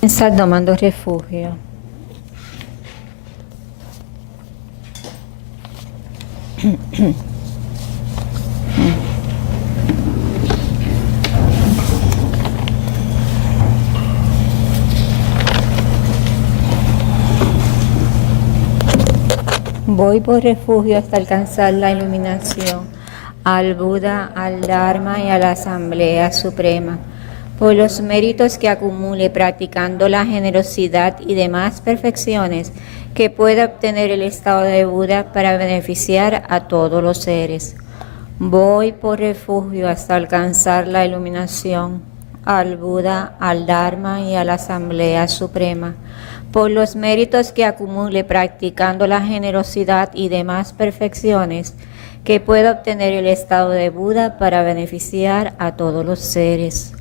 Pensar tomando refugio. Voy por refugio hasta alcanzar la iluminación, al Buda, al Dharma y a la Asamblea Suprema. Por los méritos que acumule practicando la generosidad y demás perfecciones que pueda obtener el estado de Buda para beneficiar a todos los seres. Voy por refugio hasta alcanzar la iluminación, al Buda, al Dharma y a la Asamblea Suprema. Por los méritos que acumule practicando la generosidad y demás perfecciones que pueda obtener el estado de Buda para beneficiar a todos los seres.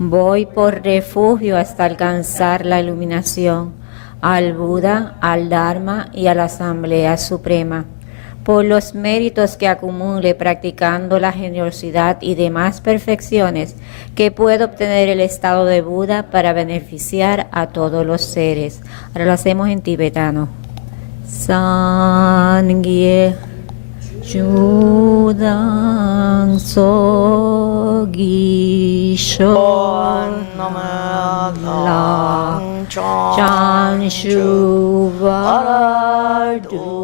Voy por refugio hasta alcanzar la iluminación, al Buda, al Dharma y a la Asamblea Suprema. Por los méritos que acumule practicando la generosidad y demás perfecciones que pueda obtener el estado de Buda para beneficiar a todos los seres. Ahora lo hacemos en tibetano. Sangye Judang Sogi Shon Lang Chan Shu Vardu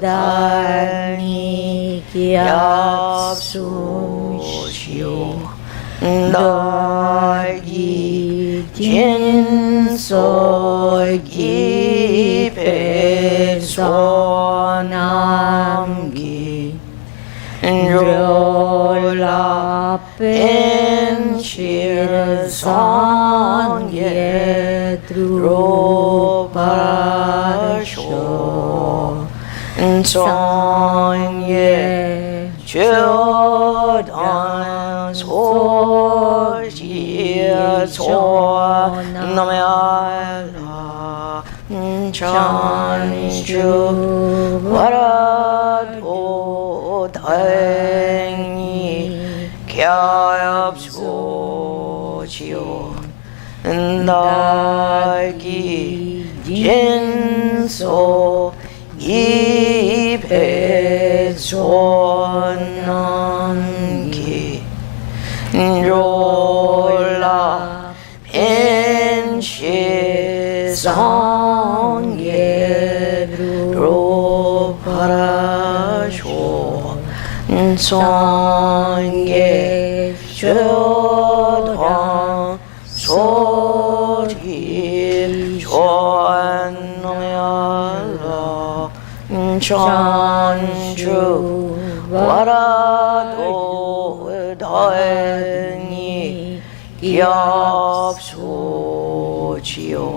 Dani Kyab Sun Shi Dagi Jin Sogi Personam Gi Rola Pen Shir Son Yedru Parasho Son Ye Chodan So Ji So Namya Chan Chu Varado Dani Kyab So Chiyo Dagi Jin So Yi Pe So Nam Ki Rola Pen Shi Song Ye Ro Parasho Song Ye Chodang So Ji Chuan Namya Chan Chu Varado Dani Kyab So Chiyo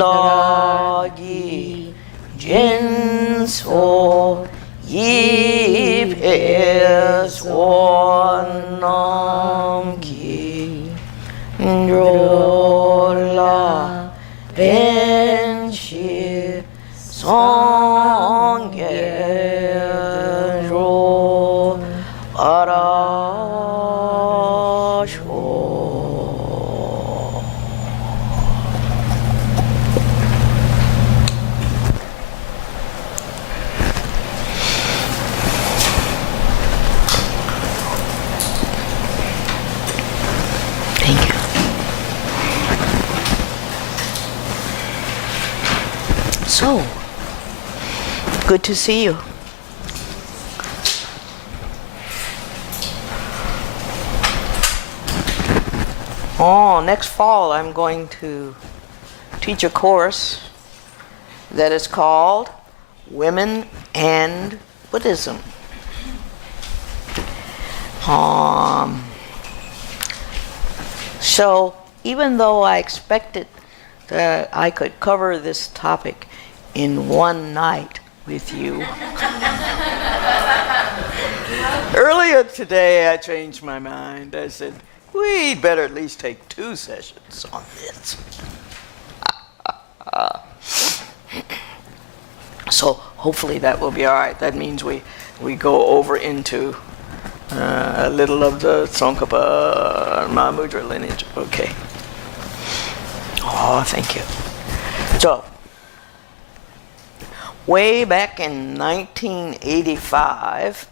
Dagi Jin So Yi Pe So Nam Ki Rola Ben Shi Song Ye Ro Parasho. Thank you. So, good to see you. Oh, next fall I'm going to teach a course that is called Women and Buddhism. So even though I expected that I could cover this topic in one night with you, earlier today I changed my mind. I said, we'd better at least take 2 sessions on this. So hopefully that will be all right. That means we go over into a little of the Tsongkhapa Mahamudra lineage. Okay. Oh, thank you. So, way back in 1985,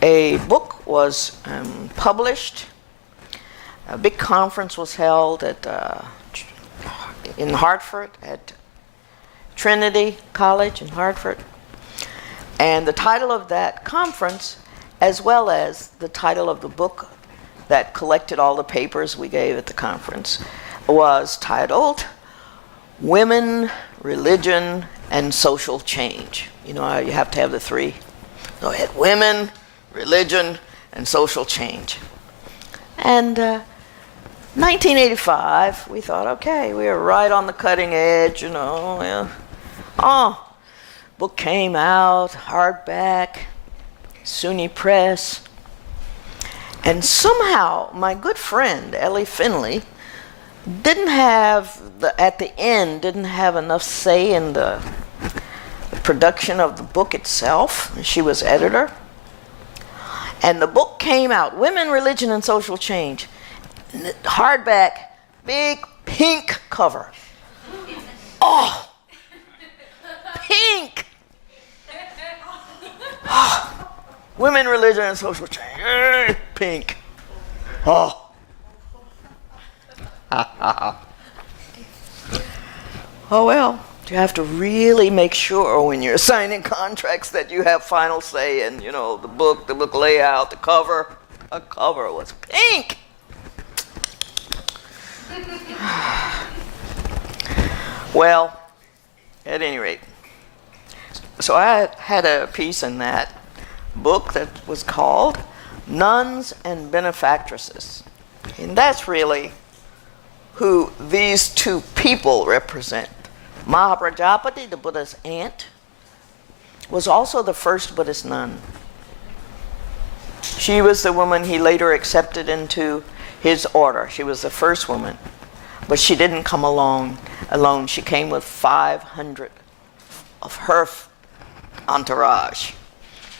a book was published. A big conference was held in Hartford at Trinity College in Hartford. And the title of that conference, as well as the title of the book that collected all the papers we gave at the conference, was titled Women, Religion, and Social Change. You know, you have to have the three. So it had women, religion, and social change. And 1985, we thought, okay, we were right on the cutting edge, you know. Yeah. Oh, book came out, hardback, SUNY Press. And somehow, my good friend, Ellie Finley, didn't have enough say in the production of the book itself. She was editor. And the book came out, Women, Religion, and Social Change. Hardback, big pink cover. Oh, pink! Oh, Women, Religion, and Social Change. Pink. Oh. Oh well, you have to really make sure when you're signing contracts that you have final say in, you know, the book layout, the cover. The cover was pink. Well, at any rate, so I had a piece in that book that was called Nuns and Benefactresses. And that's really who these two people represent. Mahaprajapati, the Buddha's aunt, was also the first Buddhist nun. She was the woman he later accepted into his order. She was the first woman. But she didn't come along alone. She came with 500 of her entourage.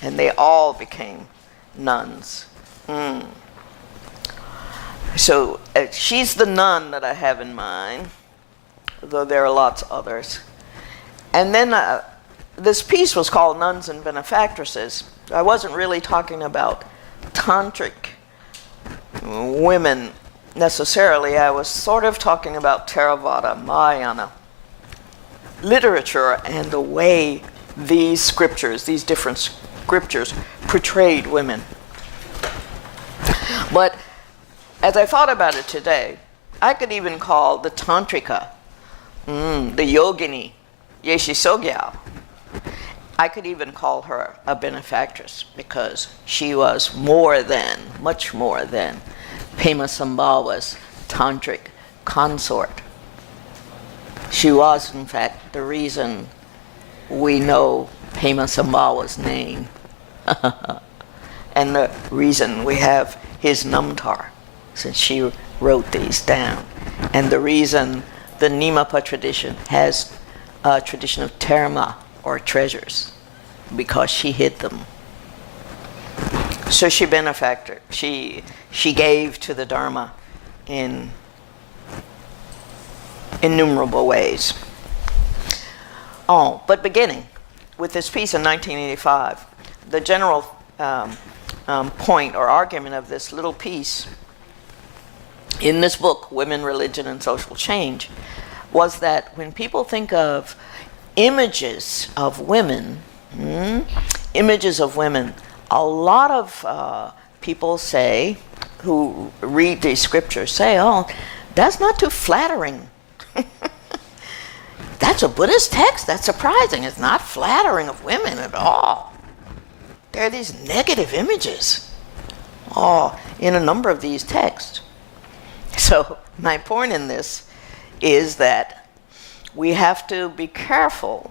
And they all became nuns. So she's the nun that I have in mind, though there are lots of others. And then this piece was called Nuns and Benefactresses. I wasn't really talking about tantric women necessarily. I was sort of talking about Theravada, Mahayana literature and the way these scriptures, these different scriptures, portrayed women. But as I thought about it today, I could even call the tantrika, the yogini, Yeshisogyal. I could even call her a benefactress because she was more than, much more than, Pema Sambhava's tantric consort. She was, in fact, the reason we know Pema Sambhava's name and the reason we have his namtar, since she wrote these down, and the reason the Nimapa tradition has a tradition of terma, or treasures, because she hid them. So she benefactor. She gave to the Dharma in innumerable ways. Oh, but beginning with this piece in 1985, the general point or argument of this little piece in this book, Women, Religion, and Social Change, was that when people think of images of women, a lot of people say, who read these scriptures, say, oh, that's not too flattering. That's a Buddhist text? That's surprising. It's not flattering of women at all. There are these negative images in a number of these texts. So my point in this is that we have to be careful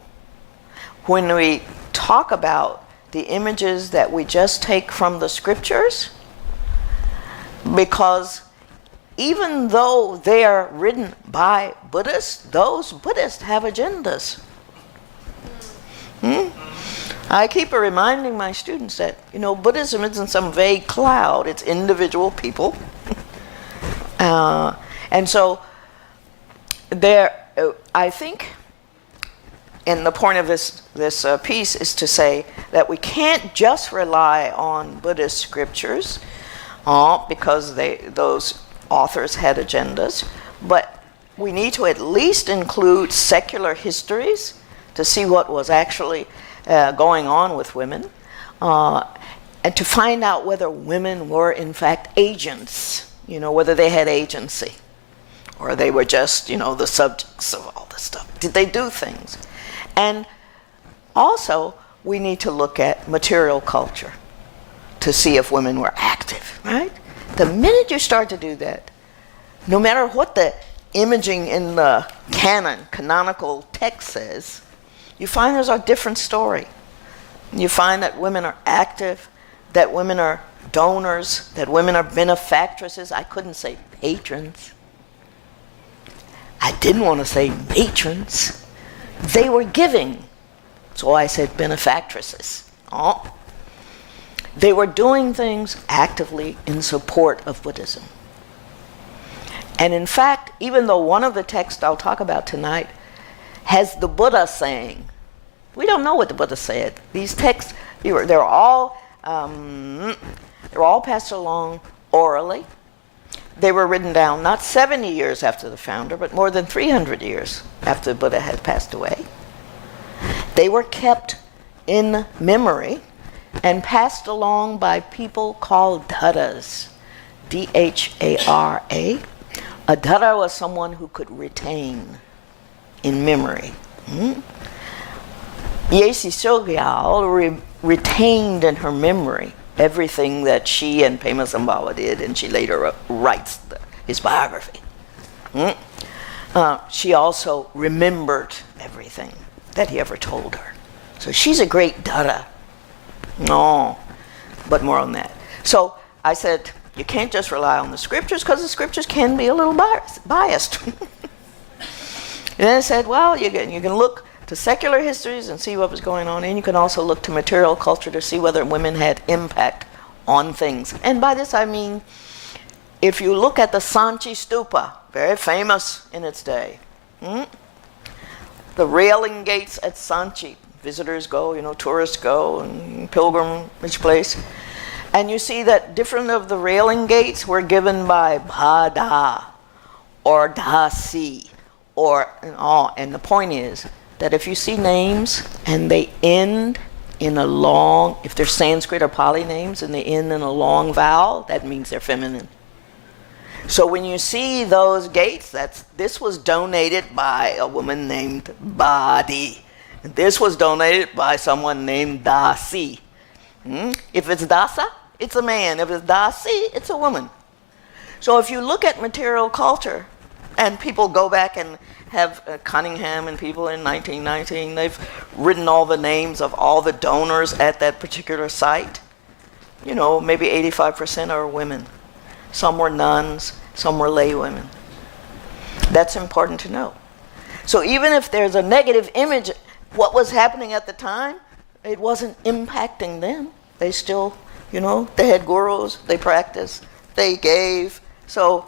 when we talk about the images that we just take from the scriptures, because even though they are written by Buddhists, those Buddhists have agendas. I keep reminding my students that, Buddhism isn't some vague cloud. It's individual people. And so there, I think, and the point of this piece is to say that we can't just rely on Buddhist scriptures because those authors had agendas, but we need to at least include secular histories to see what was actually going on with women, and to find out whether women were in fact agents, whether they had agency, or they were just, the subjects of all this stuff. Did they do things? And also, we need to look at material culture to see if women were active, right? The minute you start to do that, no matter what the imaging in the canonical text says, you find there's a different story. You find that women are active, that women are donors, that women are benefactresses. I couldn't say patrons. I didn't want to say matrons. They were giving, so I said benefactresses. They were doing things actively in support of Buddhism. And in fact, even though one of the texts I'll talk about tonight has the Buddha saying, we don't know what the Buddha said. These texts, they're all passed along orally. They were written down not 70 years after the founder, but more than 300 years after the Buddha had passed away. They were kept in memory and passed along by people called Dharas, D-H-A-R-A. A Dhara was someone who could retain in memory. Yesi Sogyal retained in her memory everything that she and Pema Sambhava did, and she later writes his biography. She also remembered everything that he ever told her. So she's a great Dhara. No, but more on that. So I said, you can't just rely on the scriptures because the scriptures can be a little biased. And then I said, well, you can look to secular histories and see what was going on, and you can also look to material culture to see whether women had impact on things. And by this I mean, if you look at the Sanchi Stupa, very famous in its day, the railing gates at Sanchi, visitors go, tourists go, and pilgrimage place, and you see that different of the railing gates were given by Bhada or Dasi, and the point is that if you see names and they end in a long, if they're Sanskrit or Pali names and they end in a long vowel, that means they're feminine. So when you see those gates, this was donated by a woman named Badi. This was donated by someone named Dasi. If it's Dasa, it's a man. If it's Dasi, it's a woman. So if you look at material culture, and people go back and have Cunningham and people in 1919, they've written all the names of all the donors at that particular site. Maybe 85% are women. Some were nuns, some were lay women. That's important to know. So even if there's a negative image, what was happening at the time, it wasn't impacting them. They still, they had gurus, they practiced, they gave. So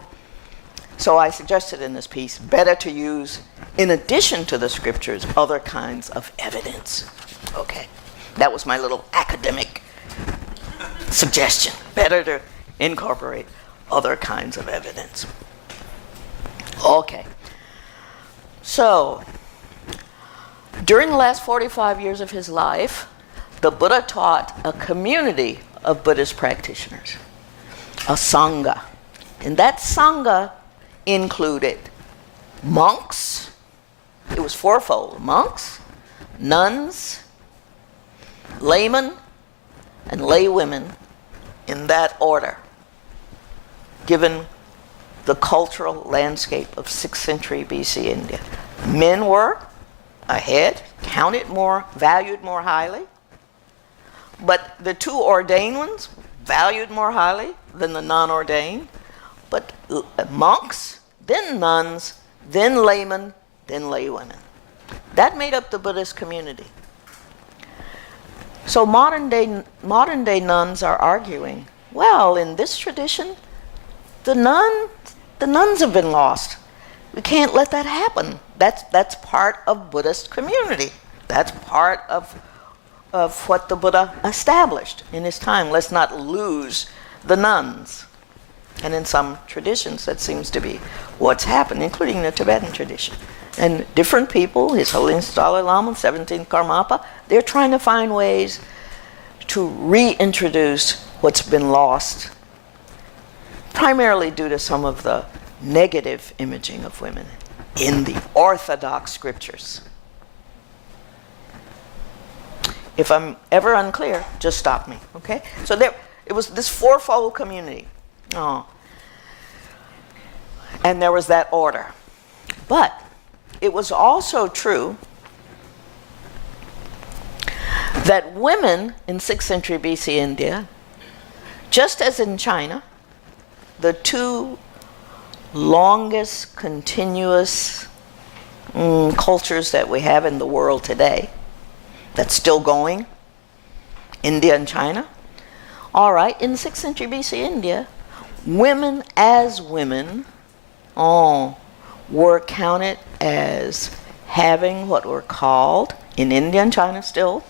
I suggested in this piece, better to use, in addition to the scriptures, other kinds of evidence. Okay, that was my little academic suggestion. Better to incorporate other kinds of evidence. Okay, so during the last 45 years of his life, the Buddha taught a community of Buddhist practitioners, a Sangha. And that Sangha included monks, it was fourfold, monks, nuns, laymen, and laywomen, in that order, given the cultural landscape of 6th century BC India. Men were ahead, counted more, valued more highly, but the two ordained ones valued more highly than the non-ordained. But monks, then nuns, then laymen, then laywomen. That made up the Buddhist community. So modern day nuns are arguing, well, in this tradition, the the nuns have been lost. We can't let that happen. That's part of Buddhist community. That's part of what the Buddha established in his time. Let's not lose the nuns. And in some traditions, that seems to be what's happened, including the Tibetan tradition. And different people, His Holiness Dalai Lama, 17th Karmapa, they're trying to find ways to reintroduce what's been lost, primarily due to some of the negative imaging of women in the orthodox scriptures. If I'm ever unclear, just stop me, okay? So it was this fourfold community. Oh. And there was that order. But it was also true that women in 6th century BC India, just as in China, the two longest continuous cultures that we have in the world today, that's still going, India and China. All right, in 6th century BC India, women as women were counted as having what were called, in India and China still,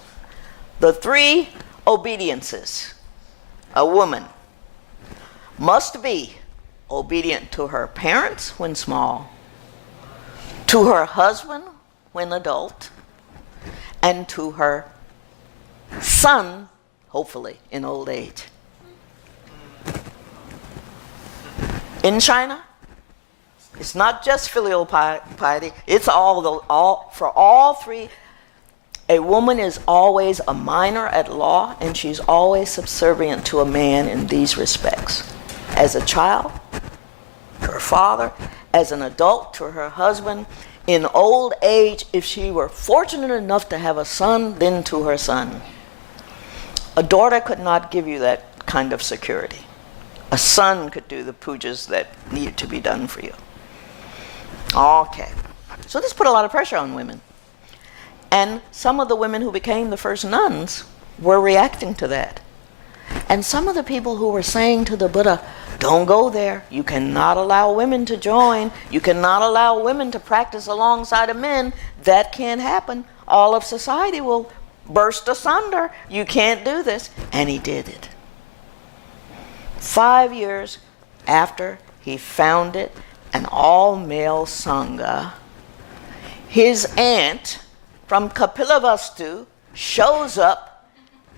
the 3 obediences. A woman must be obedient to her parents when small, to her husband when adult, and to her son, hopefully, in old age. In China, it's not just filial piety, it's for all 3. A woman is always a minor at law, and she's always subservient to a man in these respects. As a child, her father, as an adult, to her husband. In old age, if she were fortunate enough to have a son, then to her son. A daughter could not give you that kind of security. A son could do the pujas that needed to be done for you. Okay. So this put a lot of pressure on women. And some of the women who became the first nuns were reacting to that. And some of the people who were saying to the Buddha, don't go there. You cannot allow women to join. You cannot allow women to practice alongside of men. That can't happen. All of society will burst asunder. You can't do this. And he did it. 5 years after he founded an all-male Sangha, his aunt from Kapilavastu shows up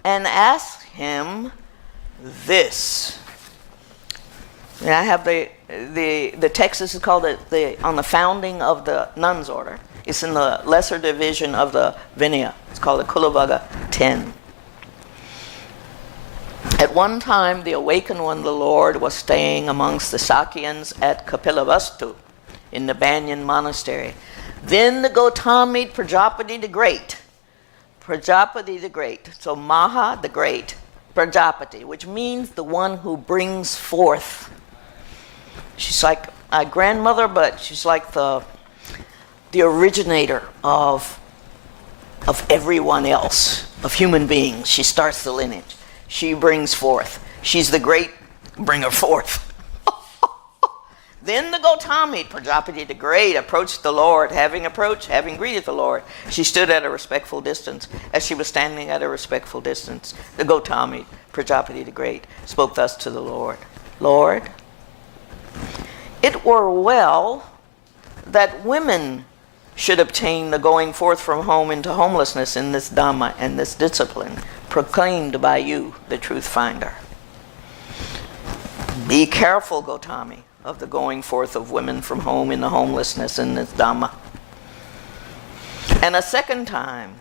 and asks him this. And I have the text. This is called on the founding of the nuns order. It's in the lesser division of the Vinaya. It's called the Kulavagga 10. At one time, the awakened one, the Lord, was staying amongst the Sakyans at Kapilavastu in the Banyan monastery. Then the Gautami Prajapati the Great. Prajapati the Great. So Maha the Great. Prajapati, which means the one who brings forth. She's like a grandmother, but she's like the originator of everyone else, of human beings. She starts the lineage. She brings forth. She's the great bringer forth. Then the Gautami, Prajapati the Great, approached the Lord. Having greeted the Lord, she stood at a respectful distance. As she was standing at a respectful distance, the Gautami, Prajapati the Great, spoke thus to the Lord. Lord, it were well that women should obtain the going forth from home into homelessness in this Dhamma and this discipline proclaimed by you, the truth finder. Be careful, Gautami, of the going forth of women from home into homelessness in this Dhamma. And a second time,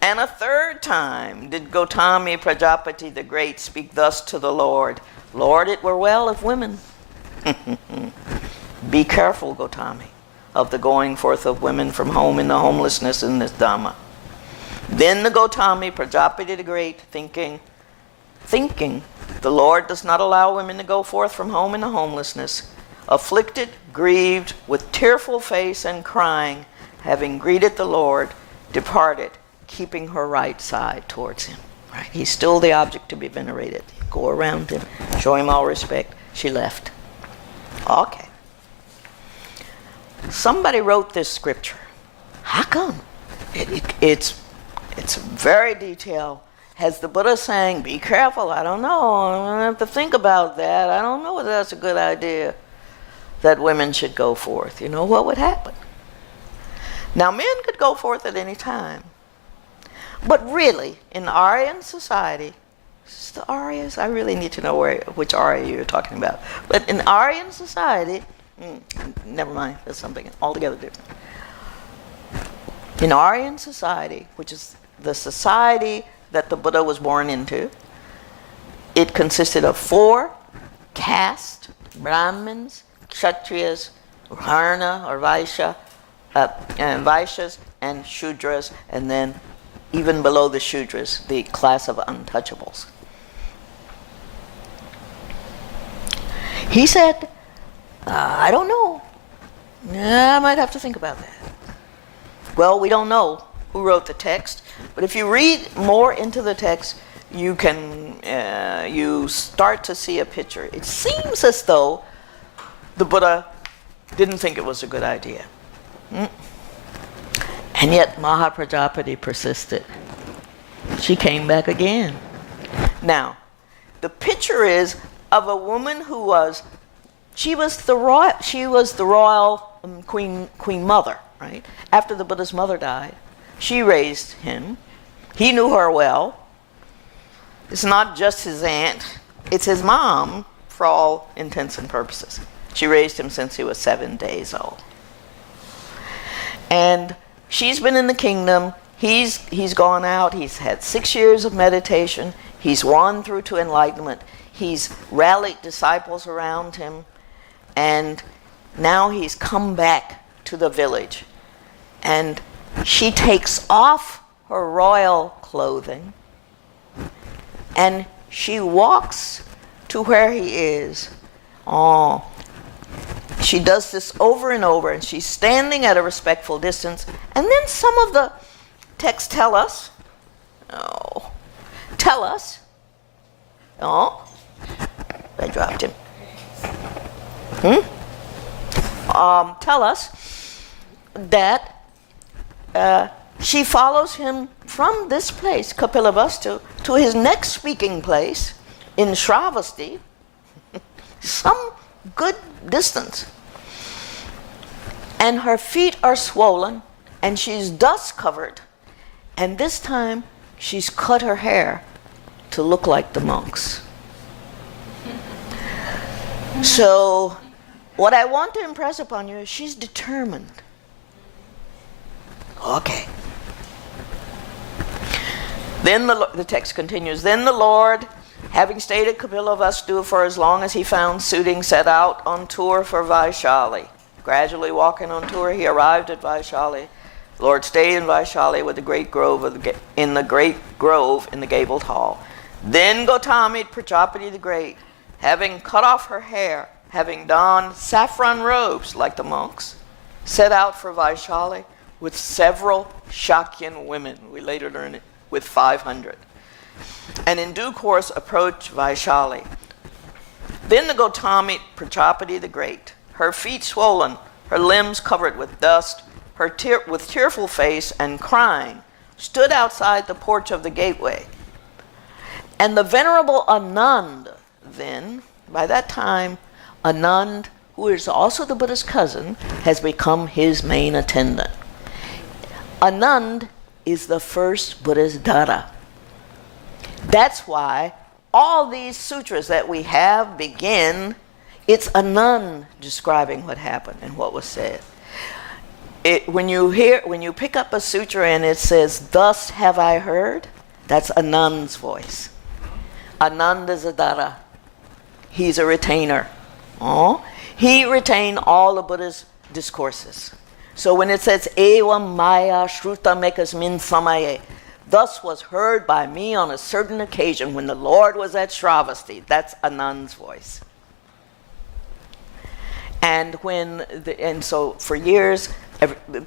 and a third time did Gautami Prajapati the Great speak thus to the Lord. Lord, it were well if women... Be careful, Gautami, of the going forth of women from home into homelessness in this Dhamma. Then the Gautami, Prajapati the Great, thinking, the Lord does not allow women to go forth from home into homelessness, afflicted, grieved, with tearful face and crying, having greeted the Lord, departed, keeping her right side towards him. Right? He's still the object to be venerated. Go around him, show him all respect. She left. Okay. somebody wrote this scripture. How come? It's very detailed. Has the Buddha saying, be careful, I don't know, I have to think about that. I don't know whether that's a good idea that women should go forth. You know, what would happen? Now, men could go forth at any time. But really, in Aryan society, is the Aryas? I really need to know which Arya you're talking about. But in Aryan society, never mind, that's something altogether different. In Aryan society, which is the society that the Buddha was born into, it consisted of 4 castes: Brahmins, Kshatriyas, Varna or Vaishya, and Vaishyas, and Shudras, and then even below the Shudras, the class of untouchables. He said, I don't know. I might have to think about that. Well, we don't know who wrote the text, but if you read more into the text, you can you start to see a picture. It seems as though the Buddha didn't think it was a good idea. And yet Maha Prajapati persisted. She came back again. Now, the picture is of a woman who was the royal queen mother, right? After the Buddha's mother died, she raised him. He knew her well. It's not just his aunt, it's his mom for all intents and purposes. She raised him since he was 7 days old. And she's been in the kingdom. He's gone out. He's had 6 years of meditation. He's won through to enlightenment. He's rallied disciples around him. And now he's come back to the village. And she takes off her royal clothing and she walks to where he is. Oh, she does this over and over, and she's standing at a respectful distance. And then some of the texts tell us, I dropped him. Tell us that she follows him from this place, Kapilavastu, to his next speaking place in Shravasti, some good distance. And her feet are swollen, and she's dust covered. And this time, she's cut her hair to look like the monks. So, what I want to impress upon you is she's determined. Okay. Then the text continues. Then the Lord, having stayed at Kapilavastu for as long as he found suiting, set out on tour for Vaishali. Gradually walking on tour, he arrived at Vaishali. The Lord stayed in Vaishali with the great grove in the gabled hall. Then Gautami, Prajapati the Great, having cut off her hair, having donned saffron robes like the monks, set out for Vaishali with several Shakyan women. We later learned it with 500. And in due course approached Vaishali. Then the Gautami, Prajapati the Great, her feet swollen, her limbs covered with dust, with tearful face and crying, stood outside the porch of the gateway. And the venerable Anand then, by that time, Anand, who is also the Buddha's cousin, has become his main attendant. Anand is the first Buddha's Dada. That's why all these sutras that we have begin, it's Anand describing what happened and what was said. When you pick up a sutra and it says, "Thus have I heard," that's Anand's voice. Anand is a Dada. He's a retainer. He retained all the Buddha's discourses. So when it says, "Evam maya shruta mekasmin samaye," thus was heard by me on a certain occasion when the Lord was at Shravasti, that's Anand's voice. And so for years,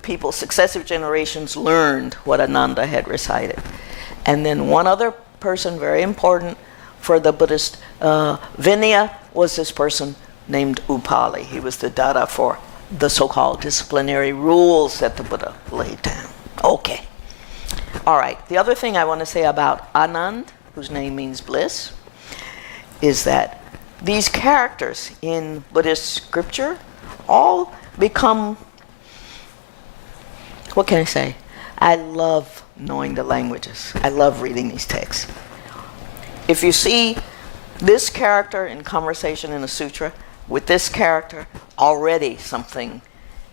people, successive generations learned what Ananda had recited. And then one other person, very important for the Buddhist Vinaya, was this person named Upali. He was the Dada for the so-called disciplinary rules that the Buddha laid down. Okay. All right. The other thing I want to say about Anand, whose name means bliss, is that these characters in Buddhist scripture all become, what can I say? I love knowing the languages. I love reading these texts. If you see this character in conversation in a sutra with this character, already something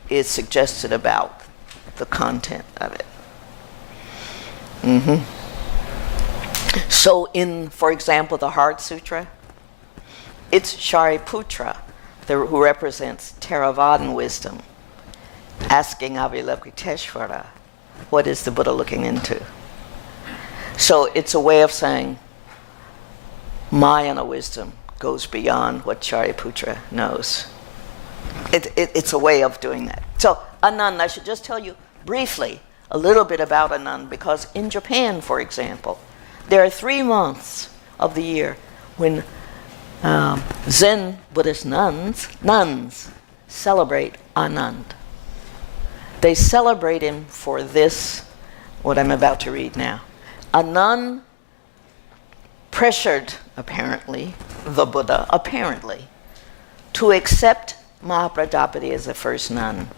is suggested about the content of it. So in, for example, the Heart Sutra, it's Shariputra who represents Theravadan wisdom, asking Avalokiteshvara, what is the Buddha looking into? So it's a way of saying Mahayana wisdom goes beyond what Shariputra knows. It's a way of doing that. So Anand, I should just tell you briefly a little bit about Anand, because in Japan, for example, there are 3 months of the year when Zen Buddhist nuns celebrate Anand. They celebrate him for this, what I'm about to read now. A nun pressured, apparently, the Buddha, to accept Mahaprajapati as the first nun.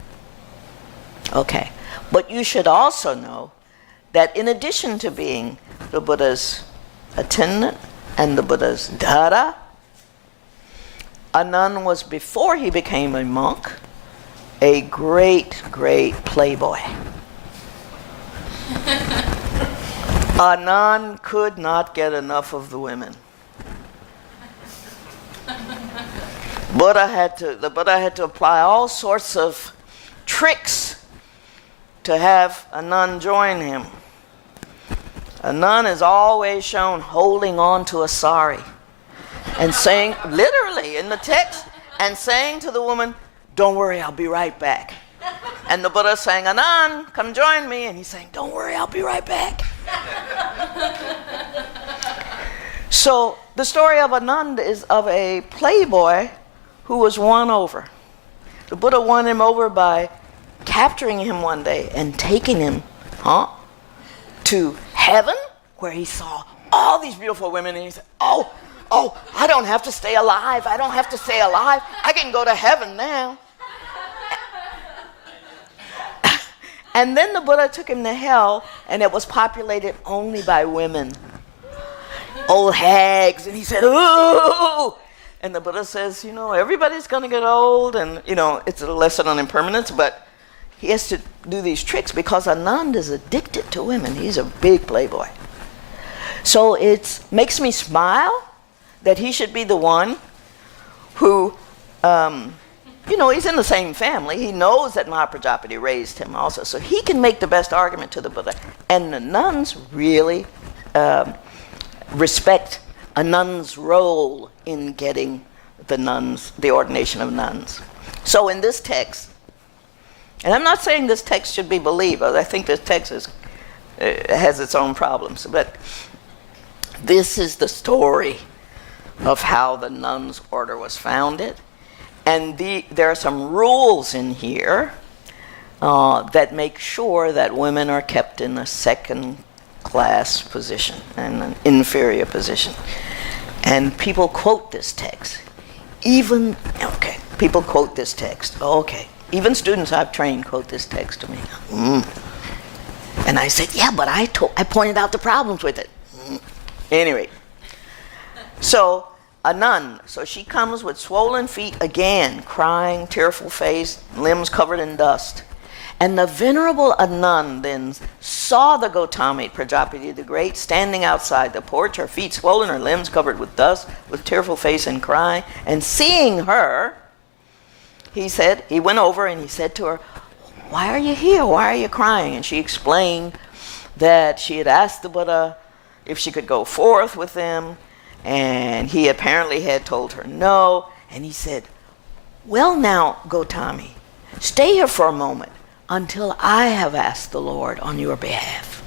Okay, but you should also know that in addition to being the Buddha's attendant and the Buddha's dara, a nun was, before he became a monk, a great, great playboy. A nun could not get enough of the women. The Buddha had to apply all sorts of tricks to have a nun join him. A nun is always shown holding on to a sari and saying, literally in the text, and saying to the woman, don't worry, I'll be right back. And the Buddha is saying, Anand, come join me. And he's saying, don't worry, I'll be right back. So the story of Anand is of a playboy who was won over. The Buddha won him over by capturing him one day and taking him to heaven, where he saw all these beautiful women, and he said, oh, I don't have to stay alive. I don't have to stay alive. I can go to heaven now. And then the Buddha took him to hell, and it was populated only by women, old hags, and he said, ooh. And the Buddha says, everybody's going to get old, and, it's a lesson on impermanence, but he has to do these tricks because Anand is addicted to women. He's a big playboy. So it makes me smile that he should be the one who, he's in the same family. He knows that Mahaprajapati raised him also. So he can make the best argument to the Buddha. And the nuns really respect a nun's role in getting the ordination of nuns. So in this text, and I'm not saying this text should be believed, I think this text has its own problems, but this is the story of how the nuns' order was founded. And there are some rules in here that make sure that women are kept in a second-class position and an inferior position. And people quote this text. People quote this text. Okay. Even students I've trained quote this text to me. And I said, yeah, but I pointed out the problems with it. Anyway, so a nun, so she comes with swollen feet again, crying, tearful face, limbs covered in dust. And the venerable Anand then saw the Gautami, Prajapati the Great, standing outside the porch, her feet swollen, her limbs covered with dust, with tearful face and crying. And seeing her, he went over and he said to her, why are you here? Why are you crying? And she explained that she had asked the Buddha if she could go forth with them, and he apparently had told her no. And he said, well now, Gautami, stay here for a moment until I have asked the Lord on your behalf.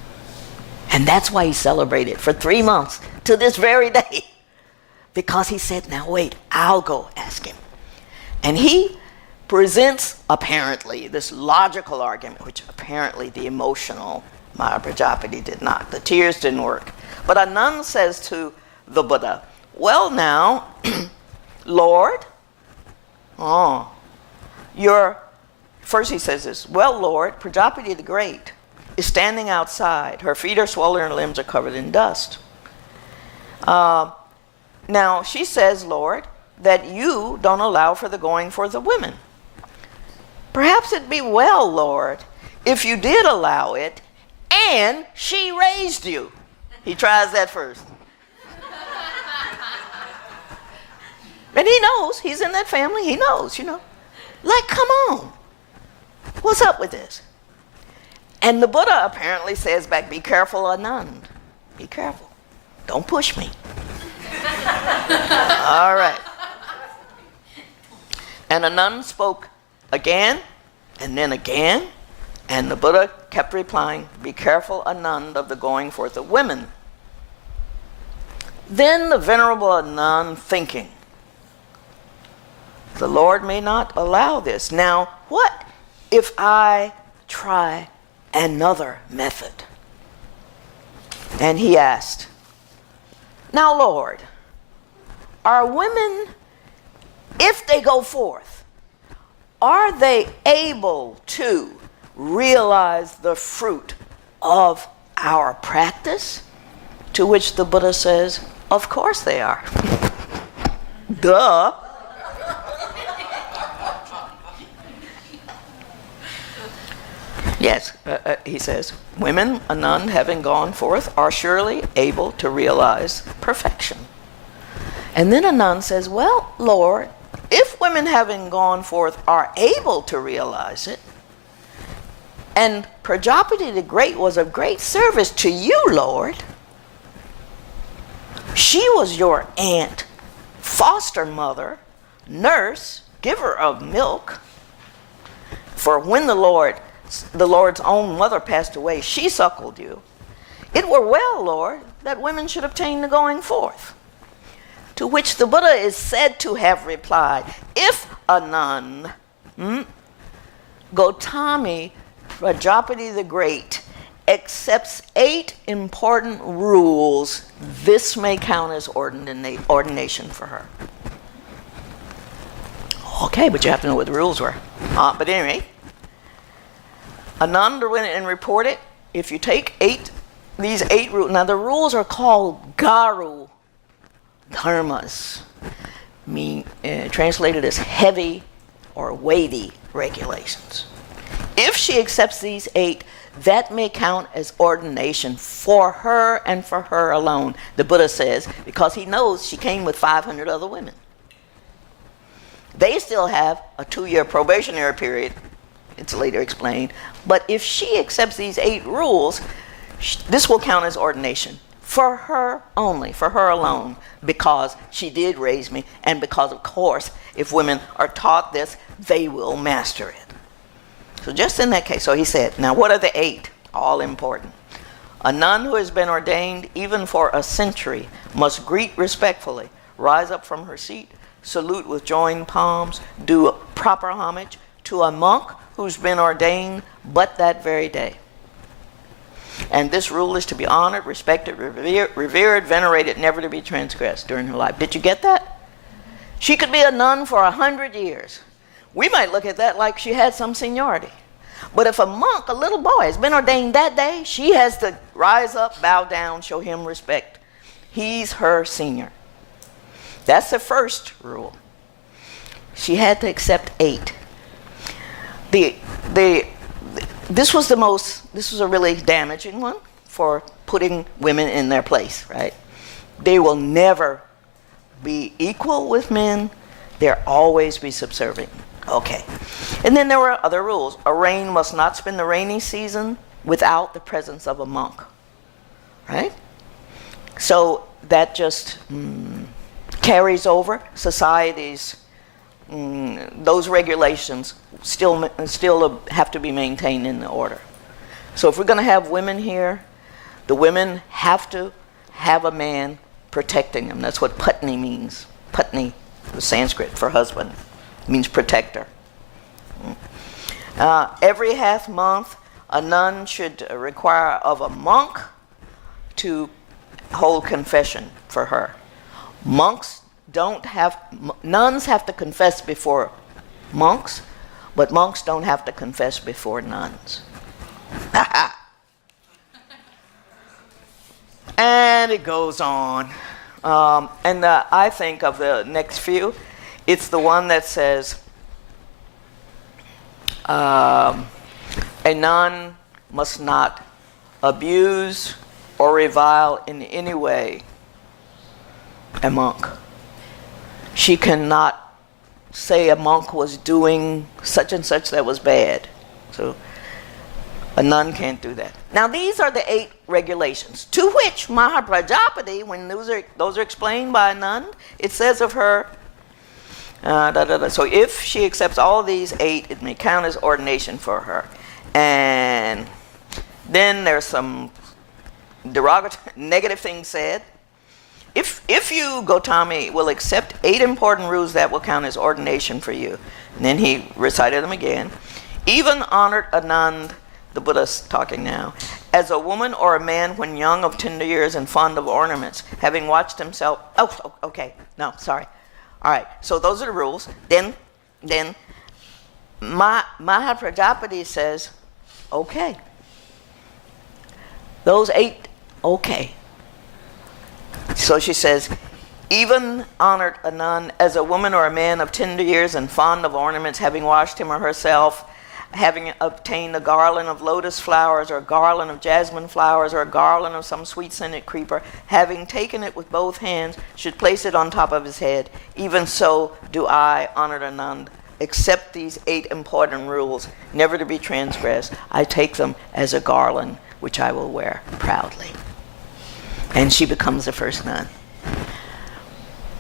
And that's why he celebrated for 3 months to this very day, because he said, now wait, I'll go ask him. And he presents apparently this logical argument, which apparently the emotional Maya Prajapati did not. The tears didn't work. But a nun says to the Buddha, well now, Lord, first he says this, well Lord, Prajapati the Great is standing outside. Her feet are swollen, her limbs are covered in dust. Now she says, Lord, that you don't allow for the going for the women. Perhaps it'd be well, Lord, if you did allow it and she raised you. He tries that first. And he knows, he's in that family, he knows, Like, come on. What's up with this? And the Buddha apparently says back, be careful, Anand. Be careful. Don't push me. All right. And Anand spoke again, and then again, and the Buddha kept replying, be careful, Anand, of the going forth of women. Then the Venerable Anand thinking, the Lord may not allow this. Now, what if I try another method? And he asked, now, Lord, are women, if they go forth, are they able to realize the fruit of our practice? To which the Buddha says, of course they are. Duh. Yes, he says, women, Anand, having gone forth, are surely able to realize perfection. And then Anand says, well, Lord, if women having gone forth are able to realize it, and Prajapati the Great was of great service to you, Lord, she was your aunt, foster mother, nurse, giver of milk. For when the Lord's own mother passed away, she suckled you. It were well, Lord, that women should obtain the going forth. To which the Buddha is said to have replied, if a nun, Gautami Prajapati the Great, accepts 8 important rules, this may count as ordination for her. Okay, but you have to know what the rules were. But anyway, Ananda went and reported, if you take these 8 rules, now the rules are called Garu Dharmas, translated as heavy or weighty regulations. If she accepts these 8, that may count as ordination for her and for her alone, the Buddha says, because he knows she came with 500 other women. They still have a 2-year probationary period, it's later explained, but if she accepts these 8 rules, this will count as ordination for her only, for her alone, because she did raise me, and because, of course, if women are taught this, they will master it. So just in that case, so he said, now what are the 8? All important. A nun who has been ordained even for a century must greet respectfully, rise up from her seat, salute with joined palms, do proper homage to a monk who's been ordained but that very day. And this rule is to be honored, respected, revered, venerated, never to be transgressed during her life. Did you get that? She could be a nun for 100 years. We might look at that like she had some seniority. But if a monk, a little boy, has been ordained that day, she has to rise up, bow down, show him respect. He's her senior. That's the first rule. She had to accept 8. This was a really damaging one for putting women in their place, right? They will never be equal with men. They'll always be subservient. Okay. And then there were other rules. A rain must not spend the rainy season without the presence of a monk, right? So that just carries over. Societies, those regulations still have to be maintained in the order. So if we're going to have women here, the women have to have a man protecting them. That's what patni means. Patni, the Sanskrit for husband, means protector. Every half month, a nun should require of a monk to hold confession for her. Nuns have to confess before monks, but monks don't have to confess before nuns. And it goes on. I think of the next few, it's the one that says, a nun must not abuse or revile in any way a monk. She cannot say a monk was doing such and such that was bad. So a nun can't do that. Now these are the 8 regulations, to which Mahaprajapati, when those are explained by a nun, it says of her, so if she accepts all these 8, it may count as ordination for her. And then there's some derogatory, negative things said. If you, Gautami, will accept 8 important rules, that will count as ordination for you. And then he recited them again. Even honored Anand, the Buddha's talking now, as a woman or a man when young, of tender years, and fond of ornaments, having watched himself. Oh, okay. No, sorry. All right. So those are the rules. Then Mahaprajapati says, okay. Those 8, okay. So she says, even honored a nun as a woman or a man of tender years and fond of ornaments, having washed him or herself, having obtained a garland of lotus flowers or a garland of jasmine flowers or a garland of some sweet-scented creeper, having taken it with both hands, should place it on top of his head. Even so do I, honored Anand, accept these 8 important rules, never to be transgressed. I take them as a garland, which I will wear proudly. And she becomes the first nun.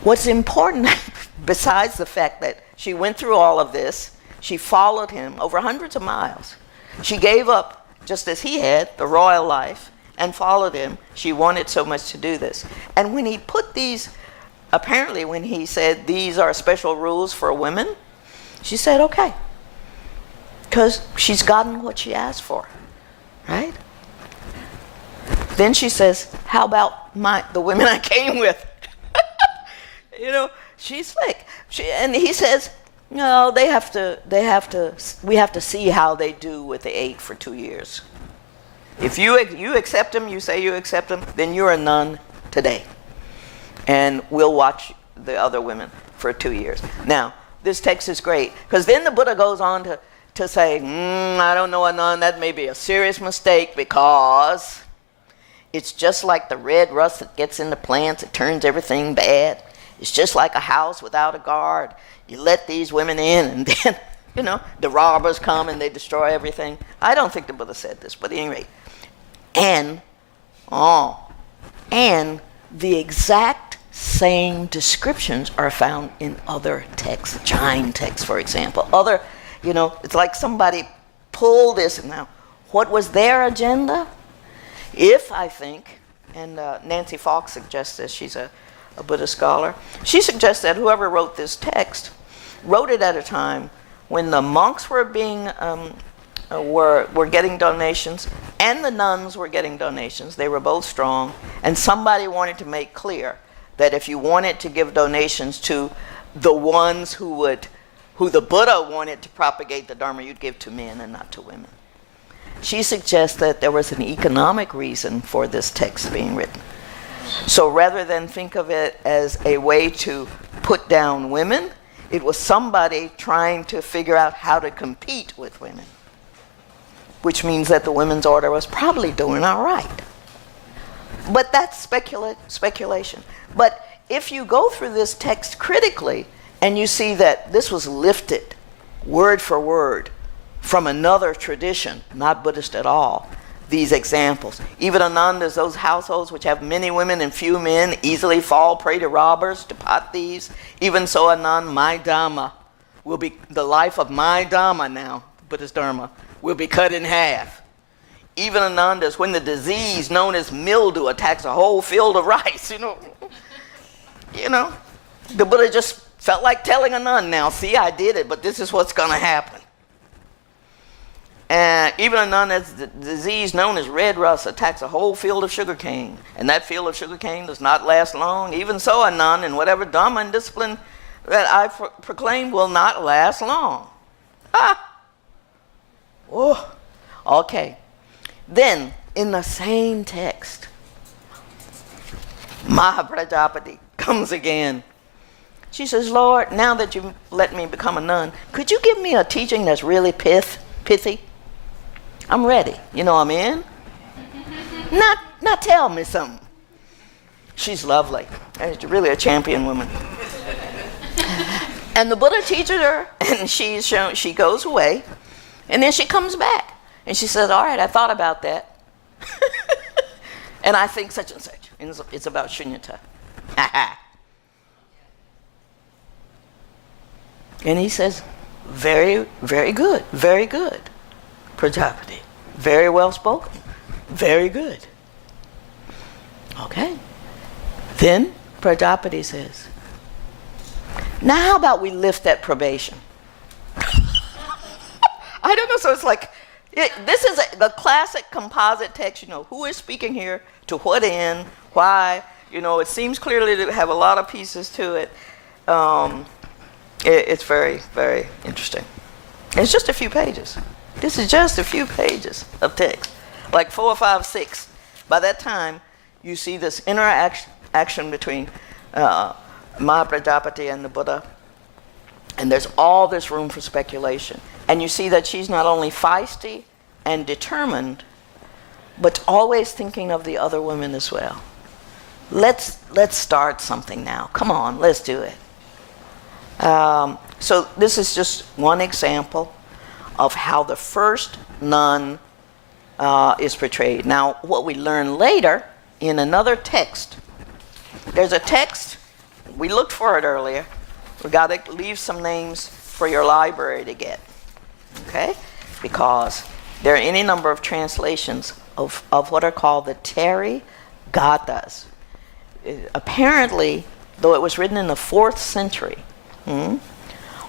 What's important, besides the fact that she went through all of this, she followed him over hundreds of miles. She gave up, just as he had, the royal life, and followed him. She wanted so much to do this. And when he put these, apparently when he said these are special rules for women, she said, okay. Because she's gotten what she asked for, right? Then she says, how about the women I came with? She's slick. And he says, no, we have to see how they do with the 8 for 2 years. If you accept them, you say you accept them, then you're a nun today. And we'll watch the other women for 2 years. Now, this text is great, because then the Buddha goes on to say, I don't know a nun, that may be a serious mistake, because it's just like the red rust that gets in the plants, it turns everything bad. It's just like a house without a guard. You let these women in, and then, the robbers come and they destroy everything. I don't think the Buddha said this, but at any rate. And the exact same descriptions are found in other texts, Jain texts, for example. It's like somebody pulled this, and now, what was their agenda? I think, and Nancy Fox suggests this, she's a Buddhist scholar, she suggests that whoever wrote this text wrote it at a time when the monks were getting donations and the nuns were getting donations. They were both strong, and somebody wanted to make clear that if you wanted to give donations to the ones who the Buddha wanted to propagate the Dharma, you'd give to men and not to women. She suggests that there was an economic reason for this text being written. So rather than think of it as a way to put down women, it was somebody trying to figure out how to compete with women, which means that the women's order was probably doing all right. But that's speculation. But if you go through this text critically and you see that this was lifted word for word from another tradition, not Buddhist at all, these examples. Even Ananda's, those households which have many women and few men easily fall prey to robbers, to pot thieves. Even so, Anand, my Dhamma will be, the life of my Dhamma now, Buddha's Dharma, will be cut in half. Even Ananda's, when the disease known as mildew attacks a whole field of rice, the Buddha just felt like telling Anand, now, see, I did it, but this is what's going to happen. And even a nun that's the disease known as red rust attacks a whole field of sugarcane. And that field of sugarcane does not last long. Even so, a nun in whatever dharma and discipline that I proclaim will not last long. Oh, okay. Then, in the same text, Mahaprajapati comes again. She says, Lord, now that you let me become a nun, could you give me a teaching that's really pithy? I'm ready. You know I'm in. Now tell me something. She's lovely. She's really a champion woman. And the Buddha teaches her, and she goes away, and then she comes back, and she says, all right, I thought about that. And I think such and such. And it's about shunyata. And he says, very, very good, very good, Prajapati. Very well spoken, very good. Okay. Then Prajapati says, now how about we lift that probation? I don't know, so it's like, this is the classic composite text, who is speaking here, to what end, why, it seems clearly to have a lot of pieces to it. It's very, very interesting. It's just a few pages. This is just a few pages of text, like 4, 5, 6. By that time, you see this interaction between Mahaprajapati and the Buddha, and there's all this room for speculation. And you see that she's not only feisty and determined, but always thinking of the other women as well. Let's start something now. Come on, let's do it. So this is just one example of how the first nun is portrayed. Now, what we learn later in another text, there's a text, we looked for it earlier. We got to leave some names for your library to get, okay? Because there are any number of translations of what are called the Teri Gathas. Apparently, though it was written in the 4th century, AD,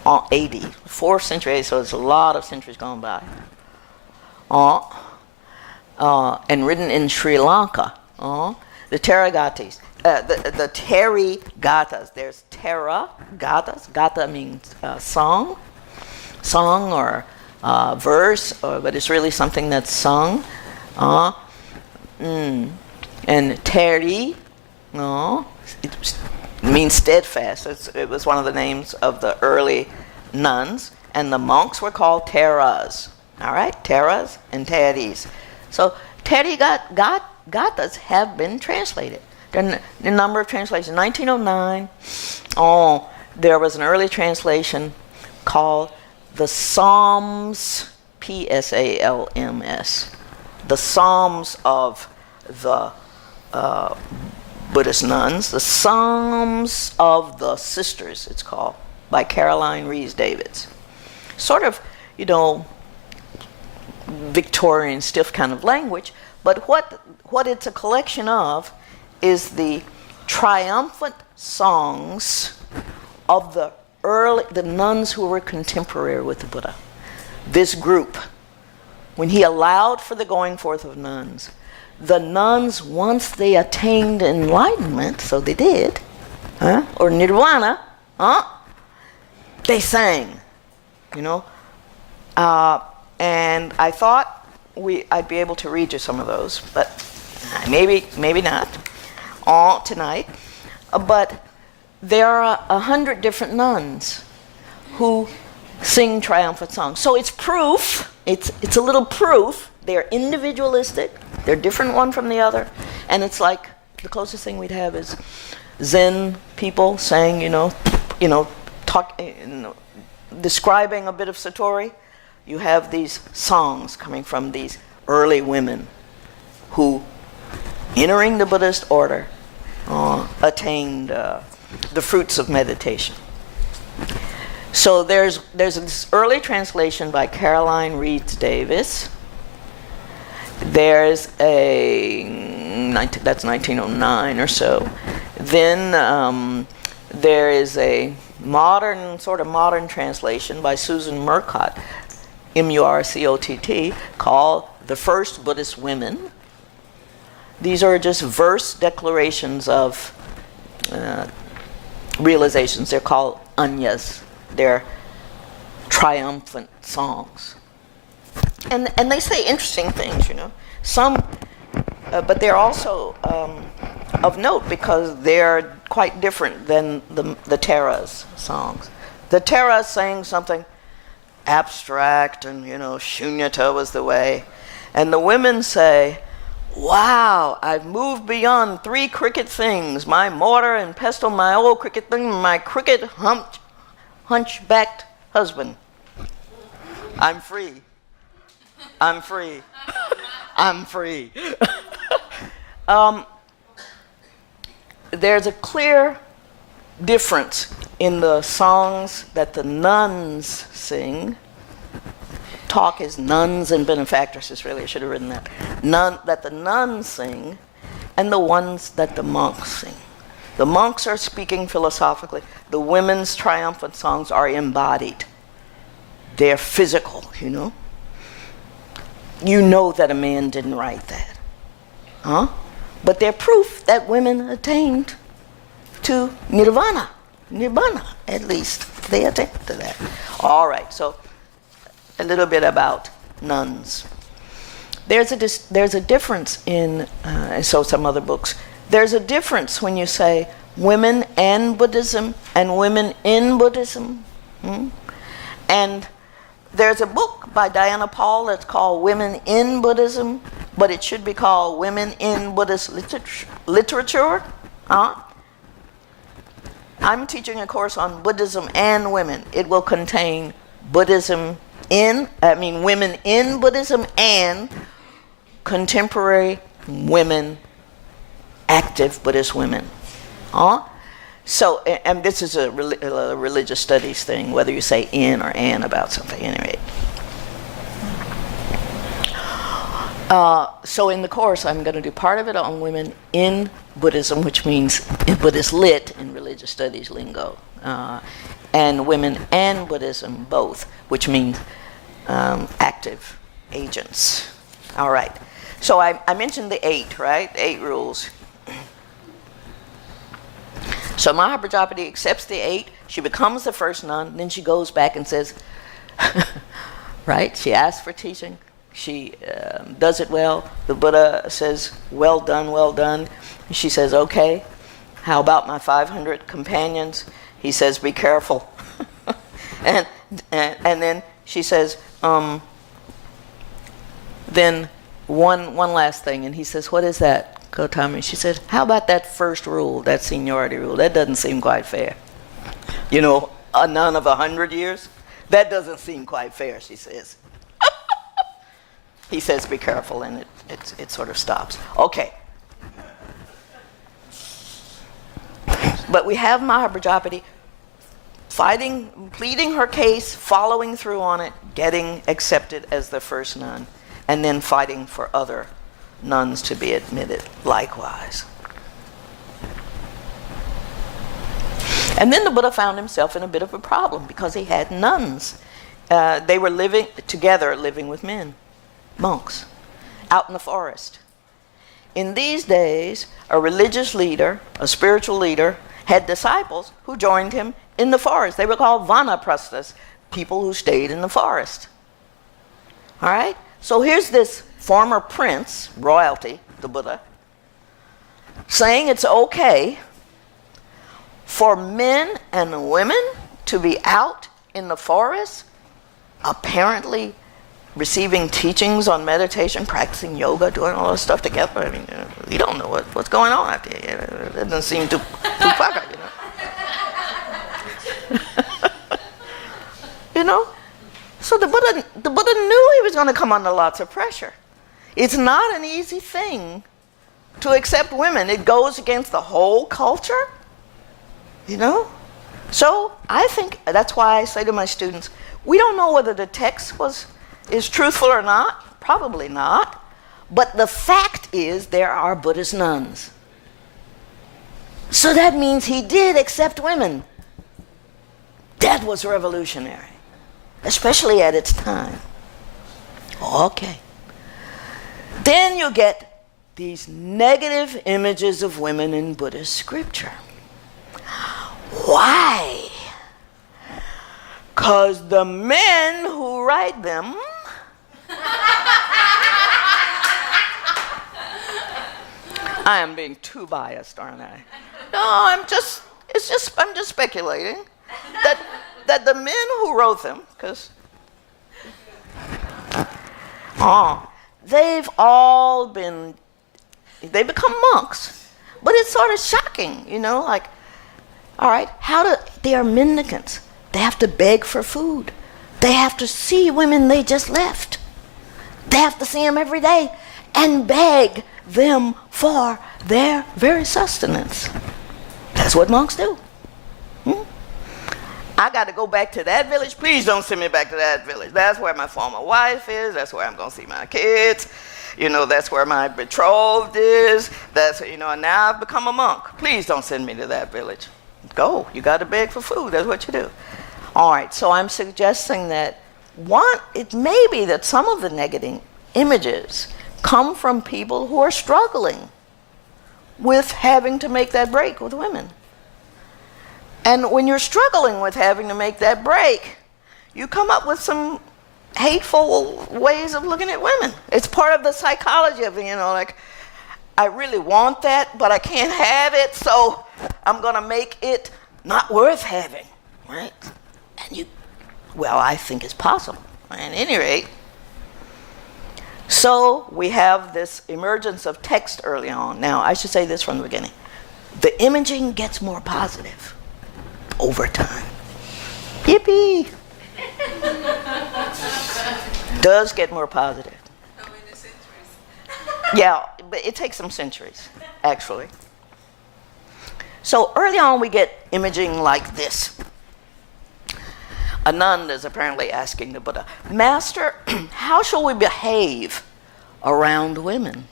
4th century AD, so it's a lot of centuries gone by, and written in Sri Lanka, the Teragatis, the Teri Gathas. There's Tera Gathas. Gatha means song or verse, but it's really something that's sung. And Teri, it means steadfast. It was one of the names of the early nuns, and the monks were called Teras. All right, Teras and Teris. So Teri Gathas have been translated. There are a number of translations. 1909, there was an early translation called the Psalms, Psalms, the Psalms of the Buddhist nuns, the Psalms of the Sisters, it's called, by Caroline Rhys Davids. Sort of, Victorian, stiff kind of language, but what it's a collection of is the triumphant songs of the nuns who were contemporary with the Buddha. This group, when he allowed for the going forth of nuns, the nuns, once they attained enlightenment, so they did, or nirvana, they sang, and I thought I'd be able to read you some of those, but maybe not tonight. But there are 100 different nuns who sing triumphant songs. So it's proof, it's a little proof. They're individualistic, they're different one from the other, and it's like the closest thing we'd have is Zen people saying, describing a bit of Satori. You have these songs coming from these early women who, entering the Buddhist order, attained the fruits of meditation. So there's this early translation by Caroline Rhys Davids. There's that's 1909 or so. Then there is a modern translation by Susan Murcott. Murcott, called The First Buddhist Women. These are just verse declarations of realizations. They're called anyas. They're triumphant songs. And they say interesting things, you know. Some, but they're also of note because they're quite different than the Tera's songs. The Tera sang something abstract and, you know, shunyata was the way. And the women say, wow, I've moved beyond 3 cricket things, my mortar and pestle, my old cricket thing, my cricket hunchbacked husband. I'm free. I'm free. I'm free. There's a clear difference in the songs that the nuns sing. Talk is nuns and benefactresses, really, I should have written that. That the nuns sing, and the ones that the monks sing. The monks are speaking philosophically. The women's triumphant songs are embodied. They're physical, you know. You know that a man didn't write that. Huh? But they're proof that women attained to nirvana. Nibbana, at least. They attained to that. All right, so a little bit about nuns. There's a difference in, so some other books, there's a difference when you say women and Buddhism and women in Buddhism. And there's a book by Diana Paul that's called Women in Buddhism, but it should be called Women in Buddhist Literature. I'm teaching a course on Buddhism and women. It will contain women in Buddhism and contemporary women, active Buddhist women. So, and this is a religious studies thing, whether you say in or an about something, anyway. So in the course, I'm going to do part of it on women in Buddhism, which means Buddhist lit in religious studies lingo, and women and Buddhism both, which means active agents. All right. So I mentioned the 8, right? The 8 rules. So Maha Prajapati accepts the 8. She becomes the first nun. Then she goes back and says, right? She asks for teaching. She does it well. The Buddha says, well done, well done. She says, okay, how about my 500 companions? He says, be careful. and then she says, then one last thing. And he says, what is that, Gautami? She said, how about that first rule, that seniority rule? That doesn't seem quite fair. You know, a nun of 100 years? That doesn't seem quite fair, she says. He says, be careful, and it sort of stops. Okay. But we have Maha Prajapati pleading her case, following through on it, getting accepted as the first nun, and then fighting for other nuns to be admitted likewise. And then the Buddha found himself in a bit of a problem because he had nuns. They were living together, living with men, monks, out in the forest. In these days, a religious leader, a spiritual leader, had disciples who joined him in the forest. They were called vanaprasthas, people who stayed in the forest. All right? So here's this former prince, royalty, the Buddha, saying it's okay for men and women to be out in the forest, apparently receiving teachings on meditation, practicing yoga, doing all this stuff together. I mean, we don't know what's going on out there. It doesn't seem too pucker, you know. You know? So the Buddha knew he was going to come under lots of pressure. It's not an easy thing to accept women. It goes against the whole culture, you know? So I think that's why I say to my students, we don't know whether the text is truthful or not. Probably not. But the fact is there are Buddhist nuns. So that means he did accept women. That was revolutionary, especially at its time. Okay. Then you get these negative images of women in Buddhist scripture. Why? Because the men who write them I am being too biased, aren't I? No, I'm just speculating that the men who wrote them, because they've become monks. But it's sort of shocking, like, all right, they are mendicants. They have to beg for food. They have to see women they just left. They have to see them every day and beg them for their very sustenance. That's what monks do. I got to go back to that village. Please don't send me back to that village. That's where my former wife is. That's where I'm going to see my kids. That's where my betrothed is. And now I've become a monk. Please don't send me to that village. Go. You got to beg for food. That's what you do. All right. So I'm suggesting that it may be that some of the negative images come from people who are struggling with having to make that break with women. And when you're struggling with having to make that break, you come up with some hateful ways of looking at women. It's part of the psychology of, like, I really want that, but I can't have it, so I'm going to make it not worth having, right? And I think it's possible. At any rate, so we have this emergence of text early on. Now, I should say this from the beginning. The imaging gets more positive over time. Yippee! Does get more positive. How many centuries? Yeah, but it takes some centuries, actually. So early on, we get imaging like this. Ananda is apparently asking the Buddha, Master, how shall we behave around women?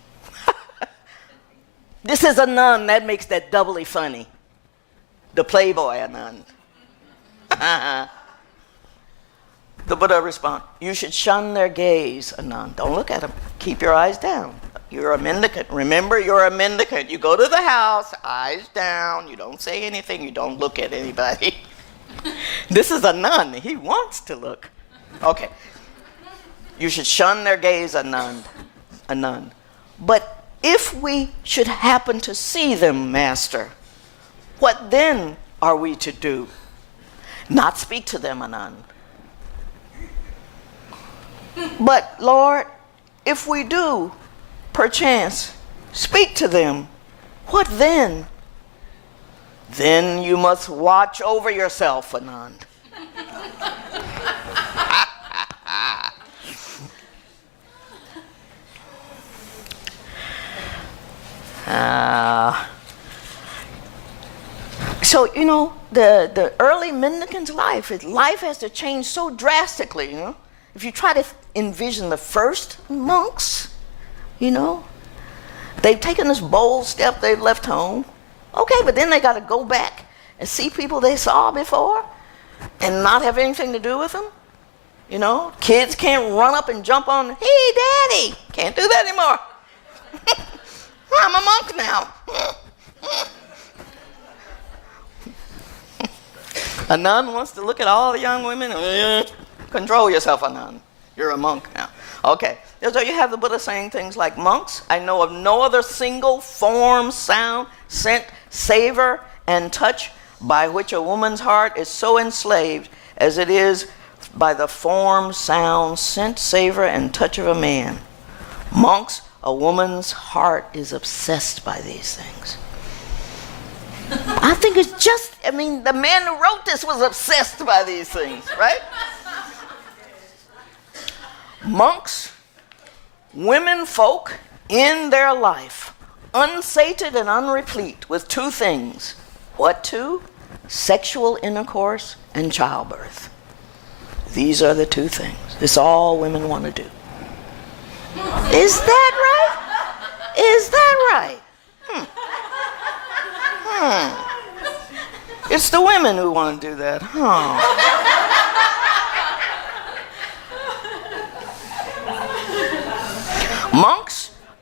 This is Ananda, that makes that doubly funny. The playboy Ananda. The Buddha responds, you should shun their gaze, Ananda. Don't look at them. Keep your eyes down. You're a mendicant. Remember, you're a mendicant. You go to the house, eyes down. You don't say anything. You don't look at anybody. This is a nun. He wants to look. Okay. You should shun their gaze, Anand. But if we should happen to see them, Master, what then are we to do? Not speak to them, Anand. But, Lord, if we do, perchance, speak to them, what then? Then you must watch over yourself, Anand. So, the early mendicant's life has to change so drastically, If you try to envision the first monks, they've taken this bold step, they've left home. Okay, but then they got to go back and see people they saw before and not have anything to do with them. Kids can't run up and jump on, hey, Daddy. Can't do that anymore. I'm a monk now. Anand wants to look at all the young women. Control yourself, Anand. You're a monk now. Okay, so you have the Buddha saying things like, monks, I know of no other single form, sound, scent, savor, and touch by which a woman's heart is so enslaved as it is by the form, sound, scent, savor, and touch of a man. Monks, a woman's heart is obsessed by these things. I think it's the man who wrote this was obsessed by these things, right? Monks, women folk in their life, unsated and unreplete with two things. What two? Sexual intercourse and childbirth. These are the two things. It's all women want to do. Is that right? Is that right? It's the women who want to do that,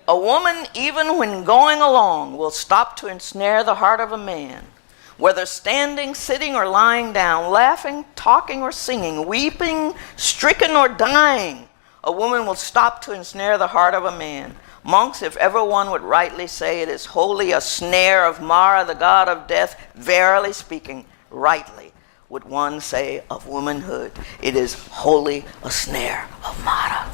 A woman, even when going along, will stop to ensnare the heart of a man. Whether standing, sitting, or lying down, laughing, talking, or singing, weeping, stricken, or dying, a woman will stop to ensnare the heart of a man. Monks, if ever one would rightly say it is wholly a snare of Mara, the god of death, verily speaking, rightly would one say of womanhood, it is wholly a snare of Mara.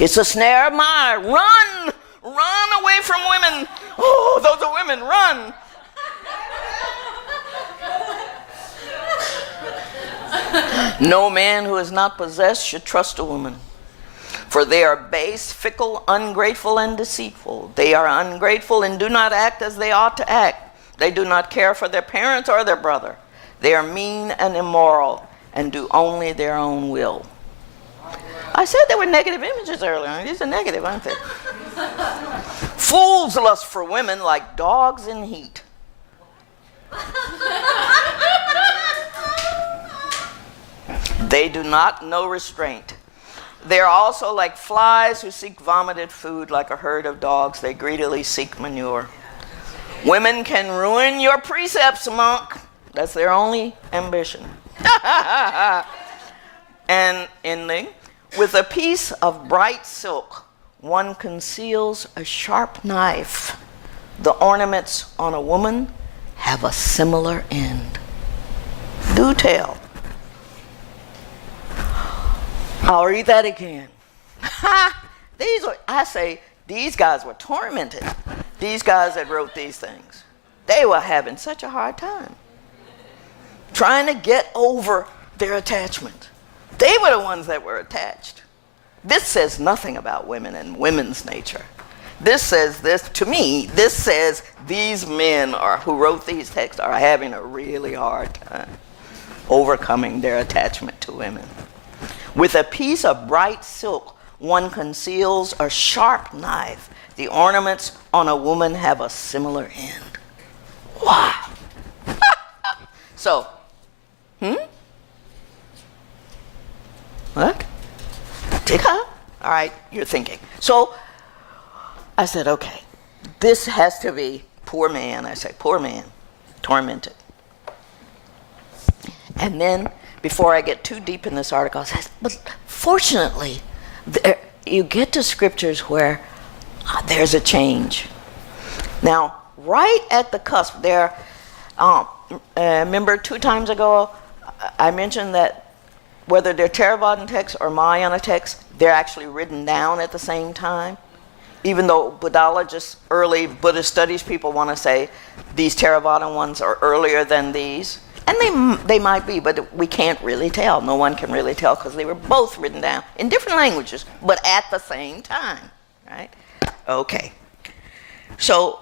It's a snare of Mara. Run! Run away from women. Oh, those are women. Run! No man who is not possessed should trust a woman. For they are base, fickle, ungrateful, and deceitful. They are ungrateful and do not act as they ought to act. They do not care for their parents or their brother. They are mean and immoral and do only their own will. I said there were negative images earlier. These are negative, aren't they? Fools lust for women like dogs in heat. They do not know restraint. They are also like flies who seek vomited food. Like a herd of dogs, they greedily seek manure. Women can ruin your precepts, monk. That's their only ambition. And in Ling, with a piece of bright silk, one conceals a sharp knife. The ornaments on a woman have a similar end. Do tell. I'll read that again. These guys were tormented. These guys that wrote these things, they were having such a hard time trying to get over their attachment. They were the ones that were attached. This says nothing about women and women's nature. This says this, to me, this says these men who wrote these texts are having a really hard time overcoming their attachment to women. With a piece of bright silk, one conceals a sharp knife. The ornaments on a woman have a similar end. Wow. So, What? Tika? All right, you're thinking. So, I said, okay, this has to be poor man. I say, poor man, tormented. And then, before I get too deep in this article, I said, but fortunately, you get to scriptures where there's a change. Now, right at the cusp there, remember 2 times ago, I mentioned that whether they're Theravadan texts or Mahayana texts, they're actually written down at the same time. Even though Buddhologists, early Buddhist studies people want to say these Theravadan ones are earlier than these. And they might be, but we can't really tell. No one can really tell because they were both written down in different languages, but at the same time, right? Okay. So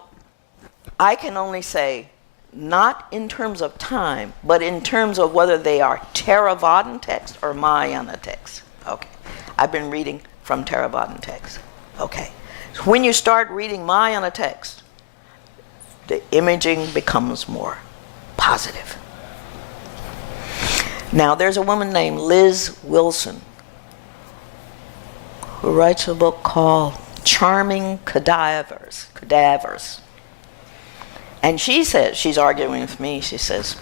I can only say, not in terms of time, but in terms of whether they are Theravadan texts or Mahayana texts. Okay. I've been reading from Theravadan texts. Okay. So when you start reading Mahayana texts, the imaging becomes more positive. Now, there's a woman named Liz Wilson who writes a book called Charming Cadavers. And she says, she's arguing with me, she says,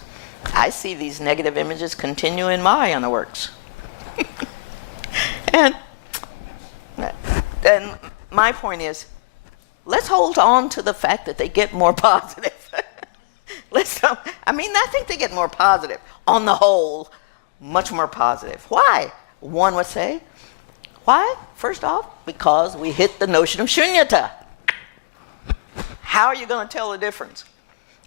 I see these negative images continue in Mahayana works. and my point is, let's hold on to the fact that they get more positive. I think they get more positive. On the whole, much more positive. Why? One would say, why? First off, because we hit the notion of shunyata. How are you going to tell the difference?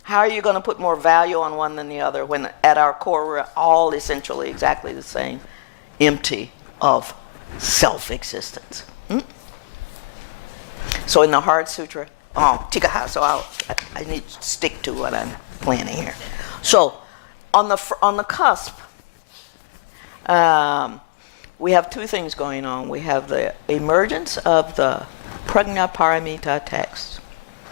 How are you going to put more value on one than the other when at our core we're all essentially exactly the same, empty of self-existence? So in the Heart Sutra, Tikaha, so I need to stick to what I'm planning here. So on the cusp, we have 2 things going on. We have the emergence of the Prajna Paramita text.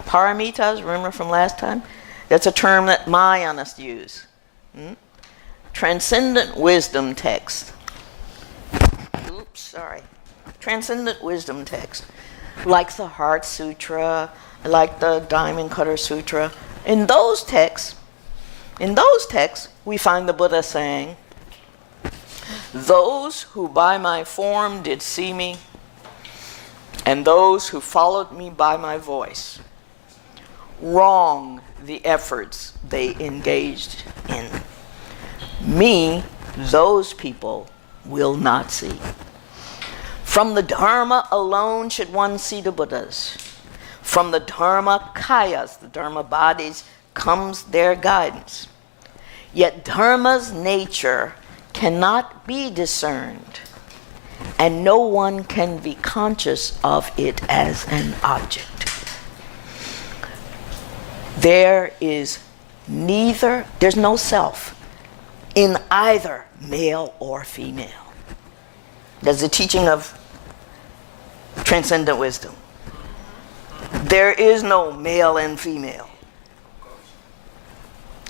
Paramitas, remember from last time? That's a term that Mahayanists use. Transcendent wisdom text. Transcendent wisdom text. like the Heart Sutra, like the Diamond Cutter Sutra. In those texts, we find the Buddha saying, those who by my form did see me, and those who followed me by my voice, wrong the efforts they engaged in. Me, those people will not see. From the Dharma alone should one see the Buddhas. From the Dharma kayas, the Dharma bodies, comes their guidance. Yet Dharma's nature cannot be discerned, and no one can be conscious of it as an object. There's no self in either male or female. That's the teaching of transcendent wisdom. There is no male and female.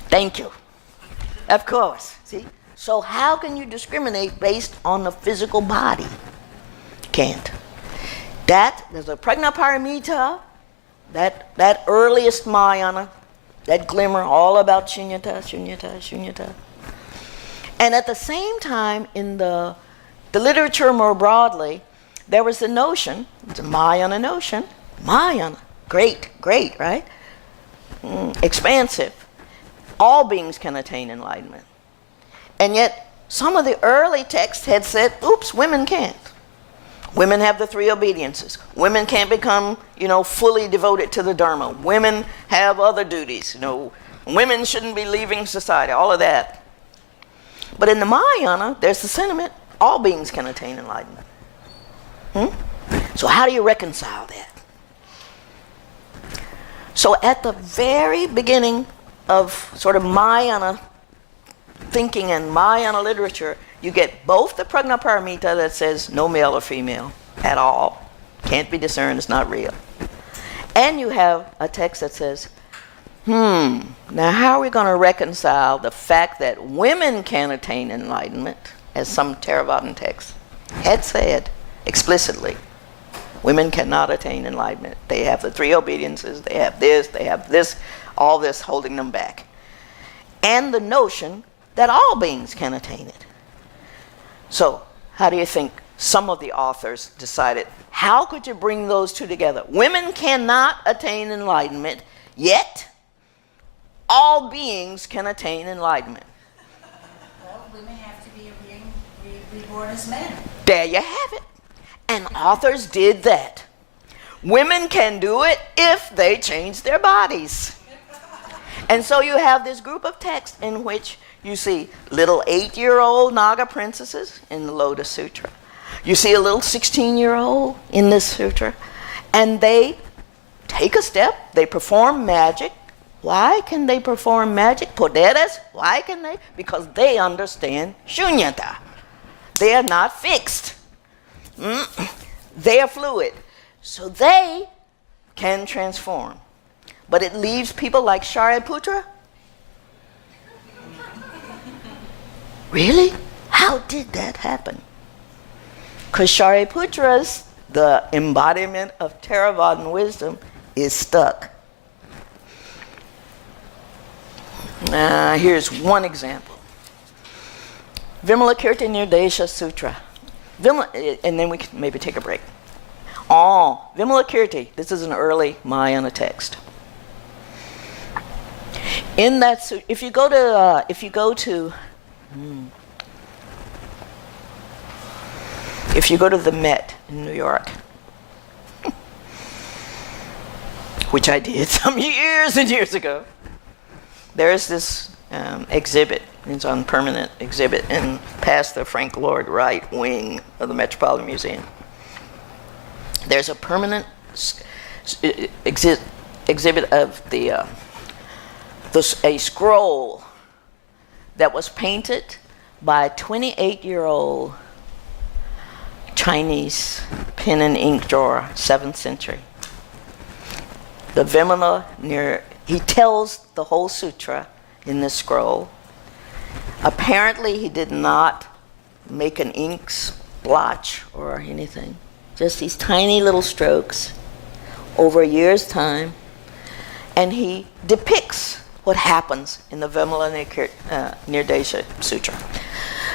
Thank you. Of course, see? So how can you discriminate based on the physical body? Can't. There's a prajnaparamita, that earliest Mahayana, that glimmer, all about shunyata, shunyata, shunyata. And at the same time, in the literature more broadly, there was the notion, it's a Mahayana notion, Mahayana, great, right? Expansive. All beings can attain enlightenment. And yet, some of the early texts had said, oops, women can't. Women have the three obediences. Women can't become, fully devoted to the Dharma. Women have other duties. Women shouldn't be leaving society, all of that. But in the Mahayana, there's the sentiment, all beings can attain enlightenment. So how do you reconcile that? So at the very beginning of sort of Mahayana thinking and Mahayana literature, you get both the prajnaparamita that says no male or female at all, can't be discerned, it's not real. And you have a text that says, now how are we going to reconcile the fact that women can attain enlightenment, as some Theravadan texts had said explicitly, women cannot attain enlightenment. They have the three obediences, they have this, all this holding them back. And the notion that all beings can attain it. So, how do you think some of the authors decided, how could you bring those two together? Women cannot attain enlightenment, yet all beings can attain enlightenment. Well, women have to be reborn as men. There you have it. And authors did that. Women can do it if they change their bodies. And so you have this group of texts in which you see little 8-year-old Naga princesses in the Lotus Sutra. You see a little 16-year-old in this sutra. And they take a step, they perform magic. Why can they perform magic? Poderes, why can they? Because they understand shunyata. They are not fixed. They are fluid. So they can transform. But it leaves people like Shariputra. Really? How did that happen? Because Shariputra's, the embodiment of Theravadan wisdom, is stuck. Here's one example. Vimalakirti Nirdesha Sutra. And then we can maybe take a break. Vimalakirti, this is an early Mahayana text. In that, if you go to the Met in New York, which I did some years and years ago, there's this exhibit. It's on permanent exhibit in past the Frank Lloyd Wright wing of the Metropolitan Museum. There's a permanent exhibit of a scroll that was painted by a 28-year-old Chinese pen and ink drawer, 7th century. The Vimala he tells the whole sutra in this scroll. Apparently he did not make an ink splotch or anything, just these tiny little strokes. over a year's time, and he depicts what happens in the Vimalanirdesh Sutra.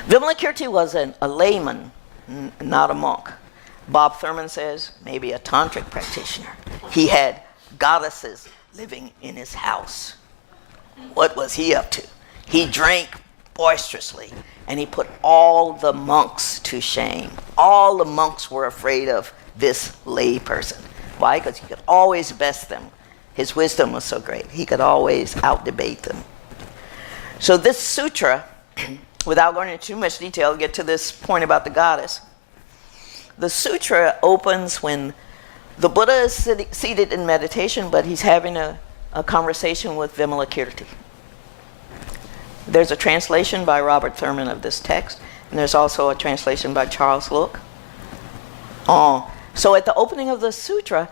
Vimalakirti was a layman, not a monk. Bob Thurman says maybe a tantric practitioner. He had goddesses living in his house. What was he up to? He drank boisterously, and he put all the monks to shame. All the monks were afraid of this lay person. Why? Because he could always best them. His wisdom was so great. He could always out-debate them. So this sutra, without going into too much detail, get to this point about the goddess. The sutra opens when the Buddha is seated in meditation, but he's having a conversation with Vimalakirti. There's a translation by Robert Thurman of this text, and there's also a translation by Charles Looke. So at the opening of the sutra,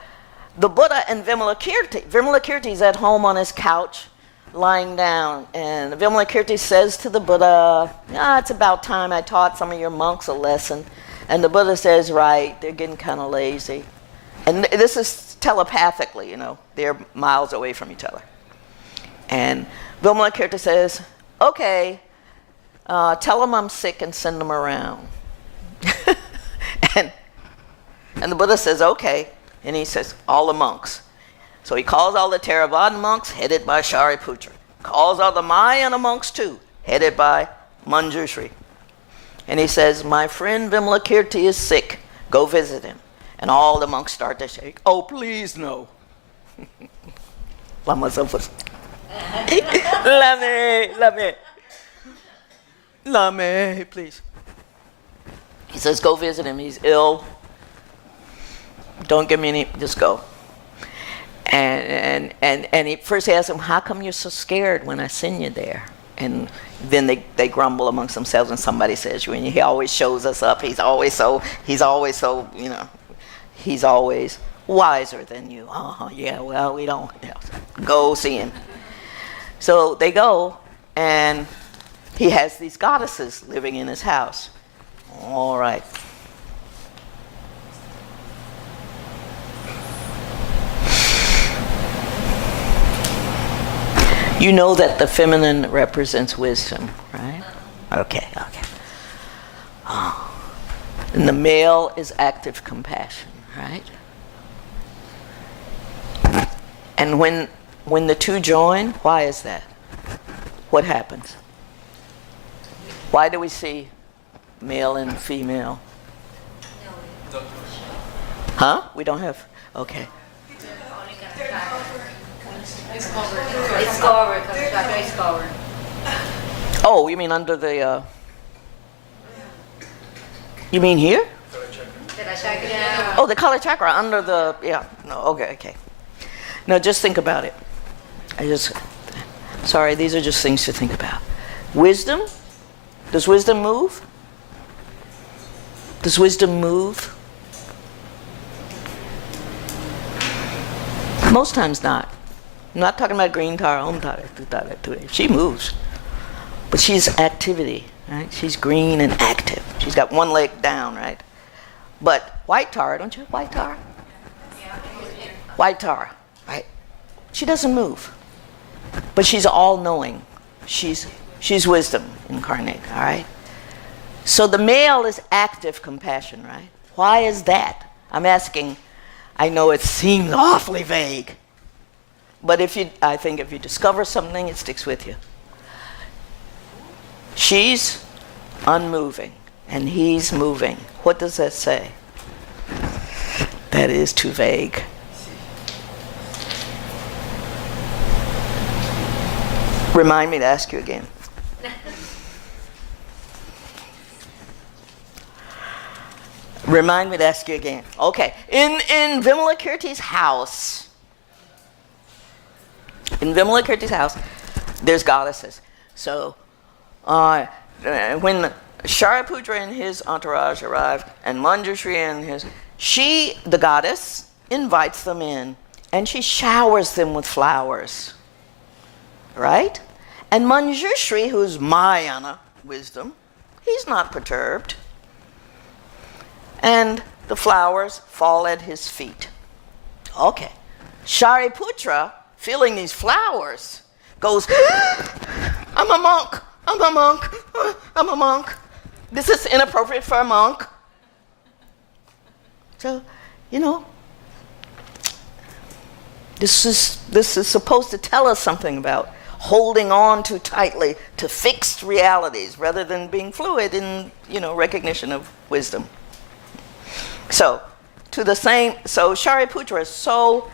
the Buddha and Vimalakirti is at home on his couch, lying down, and Vimalakirti says to the Buddha, it's about time I taught some of your monks a lesson. And the Buddha says, right, they're getting kind of lazy. And this is telepathically, they're miles away from each other. And Vimalakirti says, okay, tell them I'm sick and send them around. and the Buddha says, okay. And he says, all the monks. So he calls all the Theravada monks, headed by Shariputra. Calls all the Mahayana monks too, headed by Manjushri. And he says, my friend Vimalakirti is sick. Go visit him. And all the monks start to shake. Oh, please, no. Lama Zopas. Lame, please. He says, go visit him. He's ill. Don't give me any, just go. And he first asks him, how come you're so scared when I send you there? And then they grumble amongst themselves, and somebody says, he always shows us up. He's always so, he's always wiser than you. Oh, yeah, well, we don't. Go see him. So they go, and he has these goddesses living in his house. All right. You know that the feminine represents wisdom, right? Okay. And the male is active compassion, right? And when the two join, why is that? What happens? Why do we see male and female? Huh? We don't have, okay. It's covered. Oh, you mean under the, you mean here? Oh, the color chakra under the, yeah. No, okay. No, just think about it. Sorry, these are just things to think about. Wisdom? Does wisdom move? Does wisdom move? Most times not. I'm not talking about green tar, she moves. But she's activity, right? She's green and active. She's got one leg down, right? But white tar, don't you have white tar? White tar, right? She doesn't move. But she's all-knowing. She's wisdom incarnate, all right? So the male is active compassion, right? Why is that? I'm asking, I know it seems awfully vague. But I think if you discover something, it sticks with you. She's unmoving, and he's moving. What does that say? That is too vague. Remind me to ask you again. Remind me to ask you again. Okay. In Vimalakirti's house, there's goddesses. So when Shariputra and his entourage arrived, and Manjushri and the goddess, invites them in, and she showers them with flowers. Right? And Manjushri, who's Mahayana wisdom, he's not perturbed. And the flowers fall at his feet. Okay. Shariputra, feeling these flowers, goes, I'm a monk, I'm a monk, I'm a monk. This is inappropriate for a monk. So, you know, this is supposed to tell us something about holding on too tightly to fixed realities rather than being fluid in, you know, recognition of wisdom. So Shariputra is so,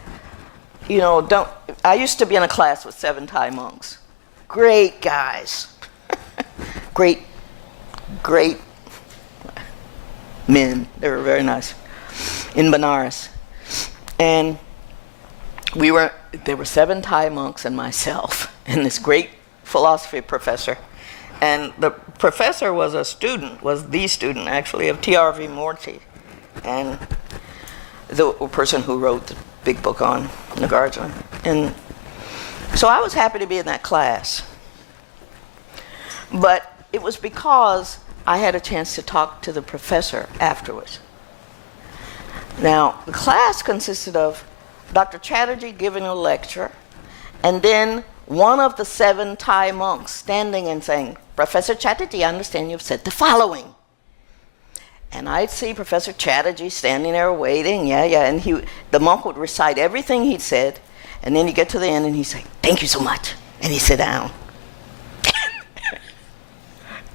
you know, I used to be in a class with 7 Thai monks. Great guys. great men. They were very nice. In Benares. And there were 7 Thai monks and myself and this great philosophy professor. And the professor was the student actually of T.R.V. Morty, and the person who wrote the big book on Nagarjuna. And so I was happy to be in that class. But it was because I had a chance to talk to the professor afterwards. Now, the class consisted of Dr. Chatterjee giving a lecture, and then one of the 7 Thai monks standing and saying, Professor Chatterjee, I understand you've said the following. And I'd see Professor Chatterjee standing there waiting, and the monk would recite everything he'd said, and then he'd get to the end and he'd say, thank you so much, and he'd sit down.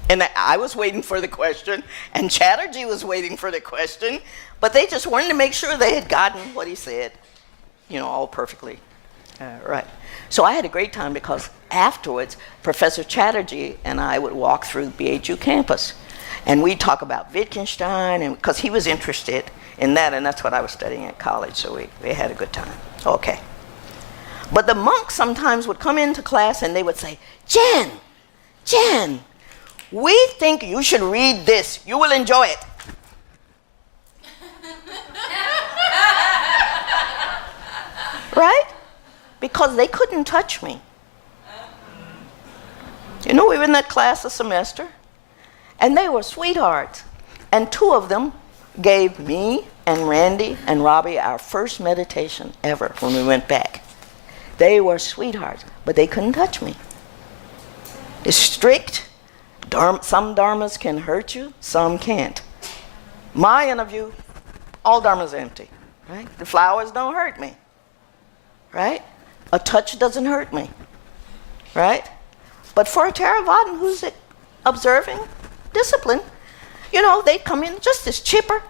And I was waiting for the question, and Chatterjee was waiting for the question, but they just wanted to make sure they had gotten what he said, you know, all perfectly right. So I had a great time because afterwards, Professor Chatterjee and I would walk through the BHU campus, and we'd talk about Wittgenstein, and because he was interested in that, and that's what I was studying at college, so we had a good time. Okay. But the monks sometimes would come into class and they would say, Jen, we think you should read this. You will enjoy it. Right? Because they couldn't touch me. You know, we were in that class a semester, and they were sweethearts. And 2 of them gave me and Randy and Robbie our first meditation ever when we went back. They were sweethearts, but they couldn't touch me. It's strict. Some dharmas can hurt you, some can't. My interview, all dharmas are empty, right? The flowers don't hurt me, right? A touch doesn't hurt me, right? But for a Theravadan who's observing discipline, you know, they come in just as chipper.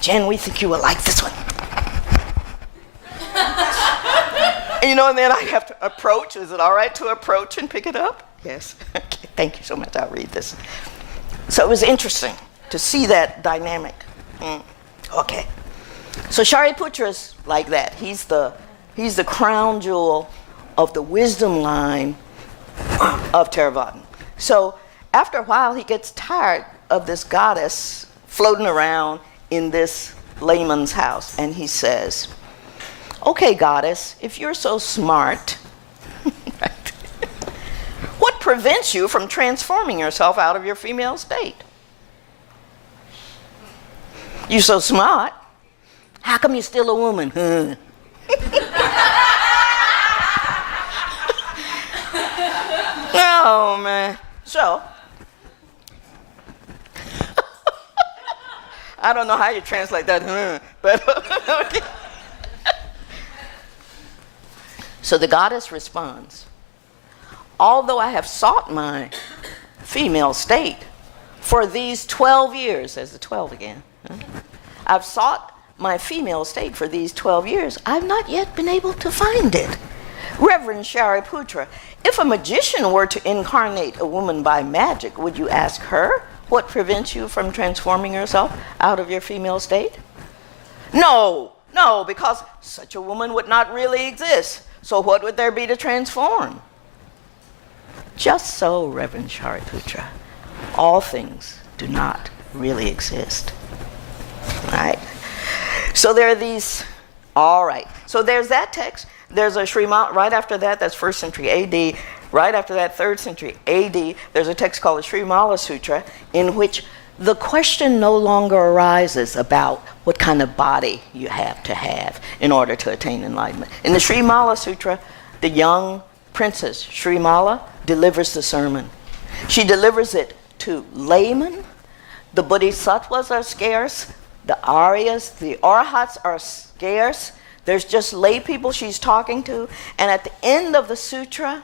Jen, we think you will like this one. You know, and then I have to approach. Is it all right to approach and pick it up? Yes. Okay, thank you so much. I'll read this. So it was interesting to see that dynamic. Okay. So Shariputra is like that. He's the crown jewel of the wisdom line of Theravadan. So after a while, he gets tired of this goddess floating around in this layman's house, and he says, okay, goddess, if you're so smart, what prevents you from transforming yourself out of your female state? You're so smart. How come you're still a woman? Oh, man. So, I don't know how you translate that, but okay. So the goddess responds, although I have sought my female state for these 12 years, there's the 12 again, I've sought my female state for these 12 years, I've not yet been able to find it. Reverend Shariputra, if a magician were to incarnate a woman by magic, would you ask her what prevents you from transforming yourself out of your female state? No, because such a woman would not really exist. So what would there be to transform? Just so, Reverend Shariputra, all things do not really exist. Right? So there are these, all right. So there's that text. There's a Srimala, right after that, that's 1st century AD. Right after that, 3rd century AD, there's a text called the Srimala Sutra, in which the question no longer arises about what kind of body you have to have in order to attain enlightenment. In the Sri Mala Sutra, the young princess Sri Mala delivers the sermon. She delivers it to laymen. The bodhisattvas are scarce. The aryas, the arhats are scarce. There's just lay people she's talking to. And at the end of the sutra,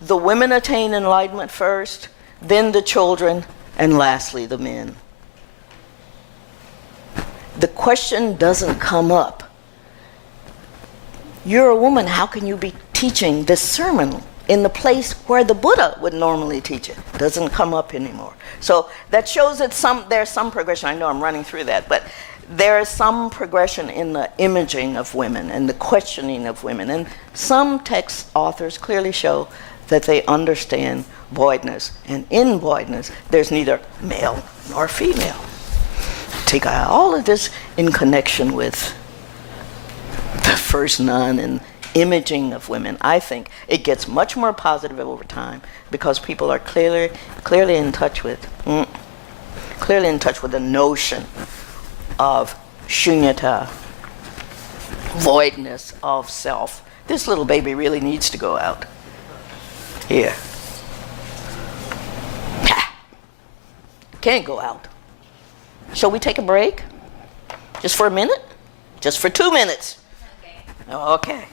the women attain enlightenment first, then the children, and lastly the men. The question doesn't come up. You're a woman, how can you be teaching this sermon in the place where the Buddha would normally teach it? Doesn't come up anymore. So that shows that there's some progression. I know I'm running through that, but there is some progression in the imaging of women and the questioning of women. And some text authors clearly show that they understand voidness. And in voidness, there's neither male nor female. Take all of this in connection with the first nun and imaging of women. I think it gets much more positive over time because people are clearly in touch with the notion of shunyata, voidness of self. This little baby really needs to go out. Here. Can't go out. Shall we take a break? Just for a minute? Just for 2 minutes? Okay.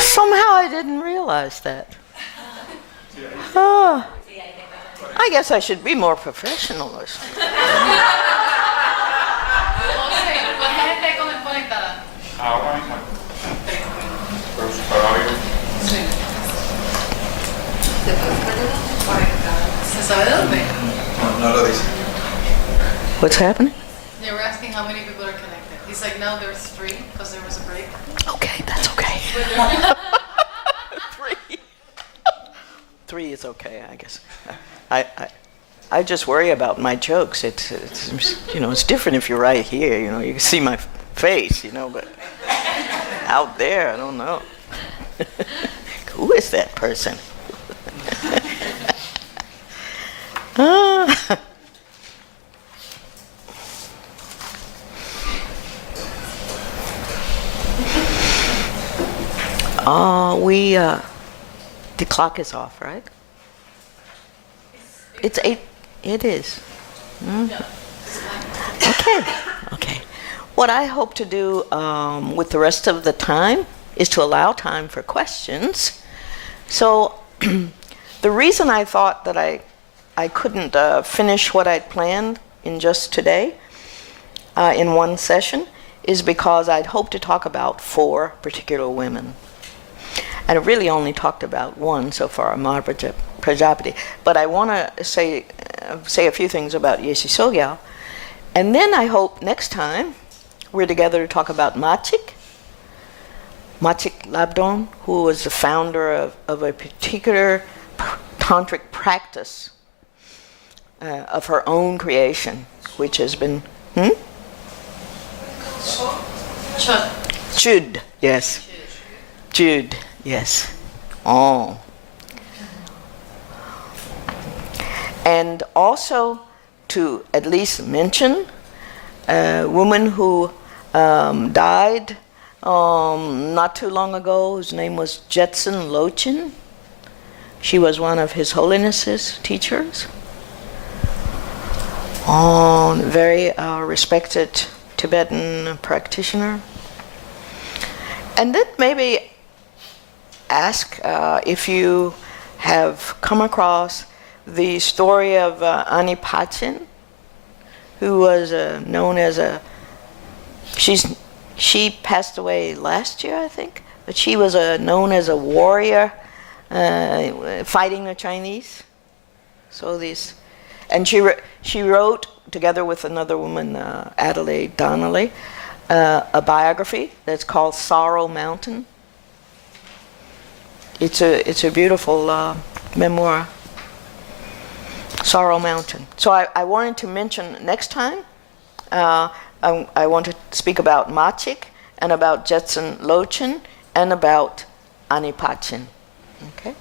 Somehow I didn't realize that. Oh, I guess I should be more professional or something. What's happening? They were asking how many people are connected. He's like, no, there's 3 because there was a break. Okay, that's okay. 3 is okay, I guess. I just worry about my jokes. It's it's different if you're right here. You can see my face. But out there, I don't know. Who is that person? The clock is off, right? It's 8. It is. Okay. What I hope to do with the rest of the time is to allow time for questions. So the reason I thought that I couldn't finish what I'd planned in just today in one session is because I'd hoped to talk about 4 particular women. And I really only talked about one so far, Madhva Prajapati. But I want to say a few things about Yeshe Sogyal. And then I hope next time we're together to talk about Machik Labdon, who was the founder of a particular tantric practice of her own creation, which has been... Chud, yes. Chud, yes. Oh. And also to at least mention a woman who died not too long ago, whose name was Jetsun Lochin. She was one of His Holiness's teachers. Very respected Tibetan practitioner. And then maybe ask if you have come across the story of Anipachin, who was known as she passed away last year, I think, but she was known as a warrior fighting the Chinese. And she wrote, together with another woman, Adelaide Donnelly, a biography that's called Sorrow Mountain. It's a beautiful memoir, Sorrow Mountain. So I wanted to mention next time, I want to speak about Machik and about Jetsun Lochin and about Anipachin. Okay?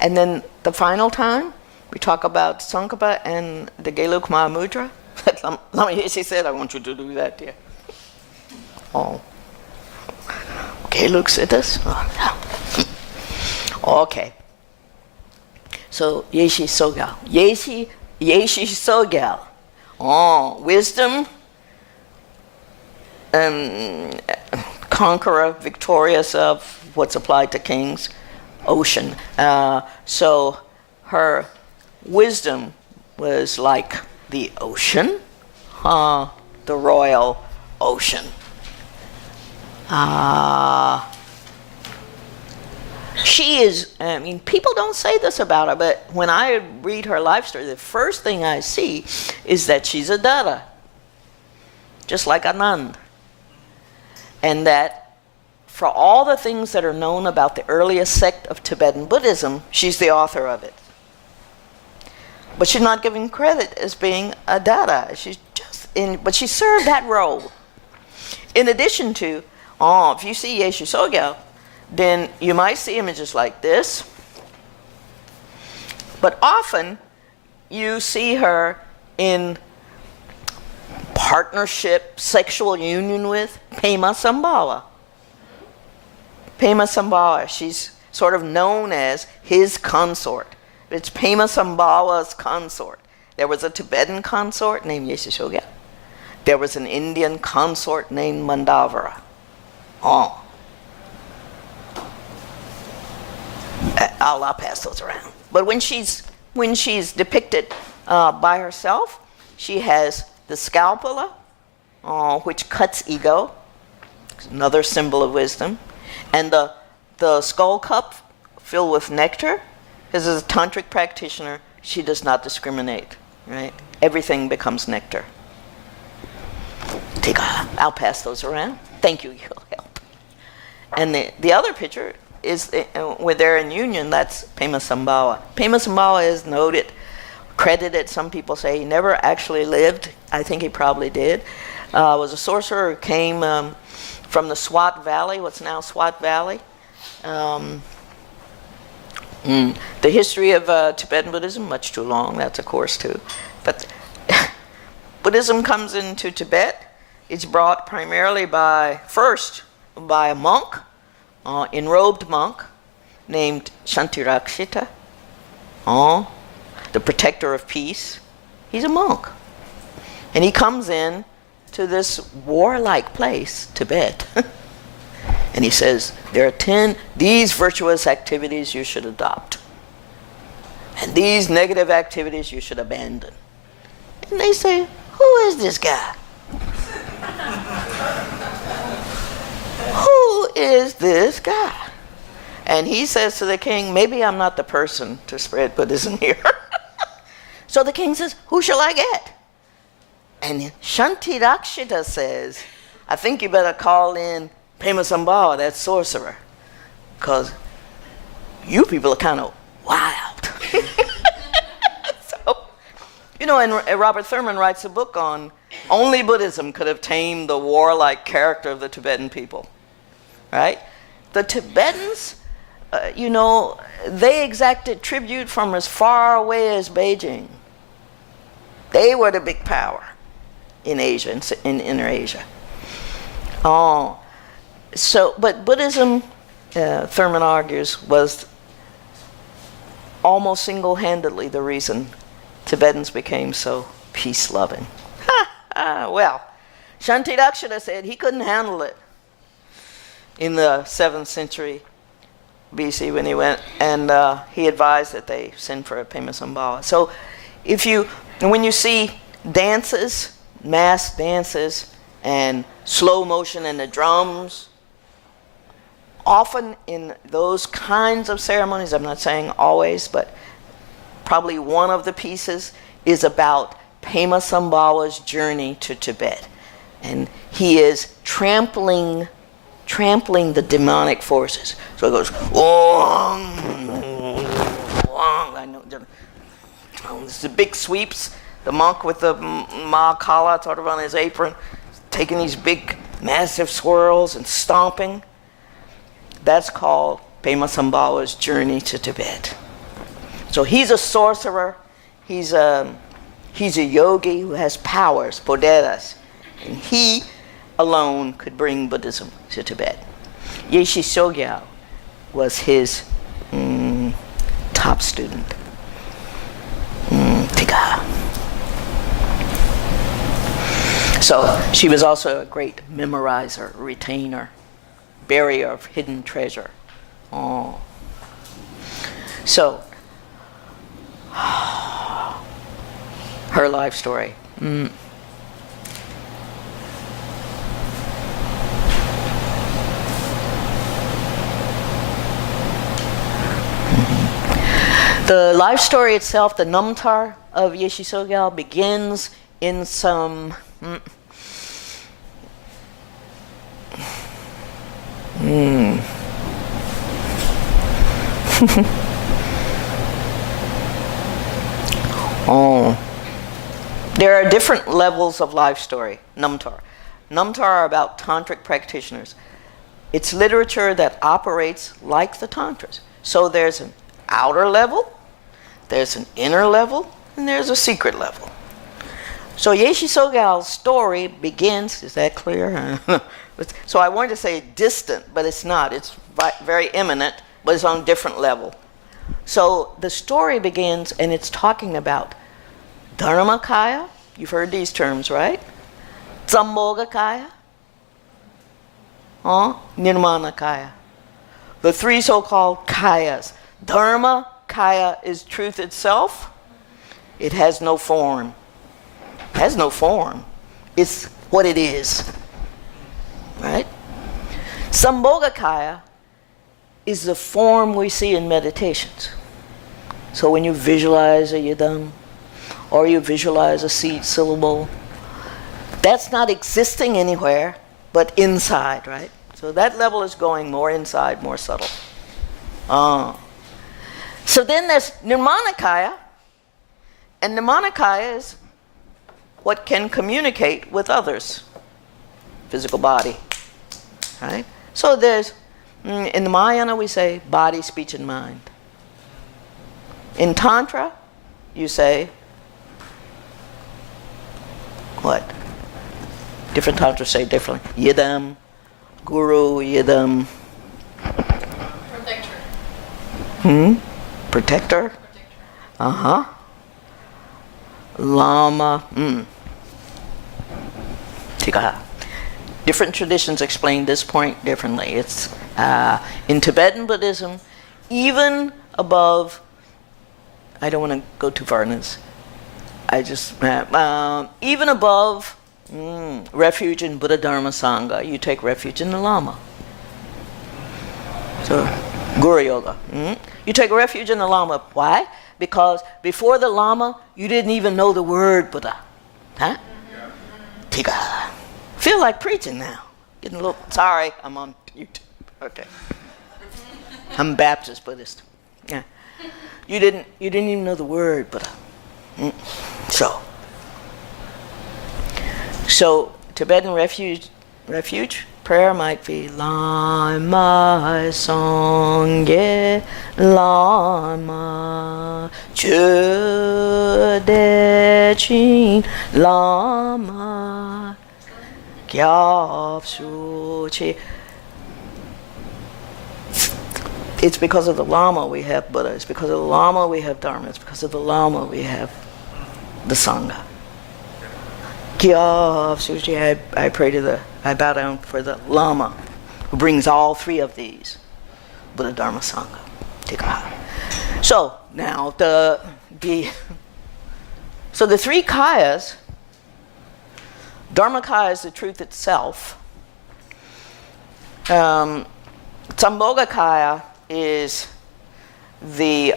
And then the final time, we talk about Tsongkhapa and the Geluk Mahamudra. She said, I want you to do that, dear. Oh. Geluk Siddhas? Oh, yeah. Okay. So, Yeshe Sogyal. Yeshe Sogyal. Oh, wisdom, conqueror, victorious of what's applied to kings, ocean. So her wisdom was like the ocean, the royal ocean. She is, people don't say this about her, but when I read her life story, the first thing I see is that she's a Dada, just like Anand. And that for all the things that are known about the earliest sect of Tibetan Buddhism, she's the author of it. But she's not given credit as being a Dada. But she served that role. In addition to, if you see Yeshe Sogyal, then you might see images like this. But often, you see her in partnership, sexual union with Pema Sambhava. Pema Sambhava, she's sort of known as his consort. It's Pema Sambhava's consort. There was a Tibetan consort named Yeshe Sogyal. There was an Indian consort named Mandavara. I'll pass those around. But when she's depicted by herself, she has the scalpela, which cuts ego, another symbol of wisdom, and the skull cup filled with nectar. Because as a tantric practitioner, she does not discriminate, right? Everything becomes nectar. I'll pass those around. Thank you, you'll help. And the other picture, is when they're in union, that's Pema Sambhawa. Pema Sambhawa is noted, credited. Some people say he never actually lived. I think he probably did. Was a sorcerer who came from the Swat Valley, what's now Swat Valley. The history of Tibetan Buddhism, much too long. That's a course too. But Buddhism comes into Tibet. It's brought primarily first by a monk, enrobed monk, named Shantirakshita, the protector of peace. He's a monk. And he comes in to this warlike place, Tibet. And he says, there are 10, these virtuous activities you should adopt. And these negative activities you should abandon. And they say, who is this guy? Who is this guy? And he says to the king, maybe I'm not the person to spread Buddhism here. So the king says, who shall I get? And Shantirakshita says, I think you better call in Pema Sambhawa, that sorcerer, because you people are kind of wild. So, you know, and Robert Thurman writes a book on only Buddhism could have tamed the warlike character of the Tibetan people, right? The Tibetans, you know, they exacted tribute from as far away as Beijing. They were the big power in Asia, in Inner Asia. So, but Buddhism, Thurman argues, was almost single-handedly the reason Tibetans became so peace-loving. Well, Shantirakshita said he couldn't handle it in the 7th century BC when he went, and he advised that they send for a Pema Sambhawa. So when you see dances, mass dances, and slow motion and the drums, often in those kinds of ceremonies, I'm not saying always, but probably one of the pieces is about Pema Sambhawa's journey to Tibet. And he is trampling the demonic forces. So it goes, Wong, Wong. I know, it's the big sweeps. The monk with the ma-kala sort of on his apron, taking these big, massive swirls and stomping. That's called Pema Sambhawa's journey to Tibet. So he's a sorcerer. He's a yogi who has powers, poderas, and he alone could bring Buddhism to Tibet. Yeshe Sogyal was his top student. Tiga. So she was also a great memorizer, retainer, barrier of hidden treasure. So, her life story. The life story itself, the Namtar of Yeshe Sogyal, begins in some There are different levels of life story, Namtar. Namtar are about tantric practitioners. It's literature that operates like the tantras. So there's an outer level, there's an inner level, and there's a secret level. So Yeshe Sogyal's story begins, is that clear? So I wanted to say distant, but it's not. It's very imminent, but it's on a different level. So the story begins, and it's talking about Dharmakaya. You've heard these terms, right? Sambhogakaya. Nirmanakaya. The three so-called kayas. Dharma kaya is truth itself. It has no form. It has no form. It's what it is. Right? Sambhogakaya is the form we see in meditations. So when you visualize a yidam, or you visualize a seed syllable, that's not existing anywhere but inside, right? So that level is going more inside, more subtle. So then there's Nirmanakaya, and Nirmanakaya is what can communicate with others, physical body, right? So there's, in the Mahayana we say body, speech, and mind. In Tantra, you say, what? Different Tantras say differently. Yidam, Guru, Yidam. Protector. Protector? Uh-huh. Lama. Tika. Different traditions explain this point differently. It's in Tibetan Buddhism, even above, I don't want to go too far in this. Even above refuge in Buddha Dharma Sangha, you take refuge in the Lama. So, Guru Yoga. You take refuge in the Lama. Why? Because before the Lama, you didn't even know the word Buddha. Huh? Tika. Feel like preaching now. Getting a little, sorry, I'm on YouTube. Okay. I'm Baptist Buddhist. Yeah. You didn't even know the word Buddha. So Tibetan refuge prayer might be Lama Sangye Lama Chudechin Lama Gyab Suchi. It's because of the Lama we have Buddha. It's because of the Lama we have Dharma. It's because of the Lama we have the Sangha. Gyab Suchi, I bow down for the Lama who brings all three of these. Buddha, Dharma, Sangha. So now the three kayas, Dharmakaya is the truth itself. Sambhogakaya is the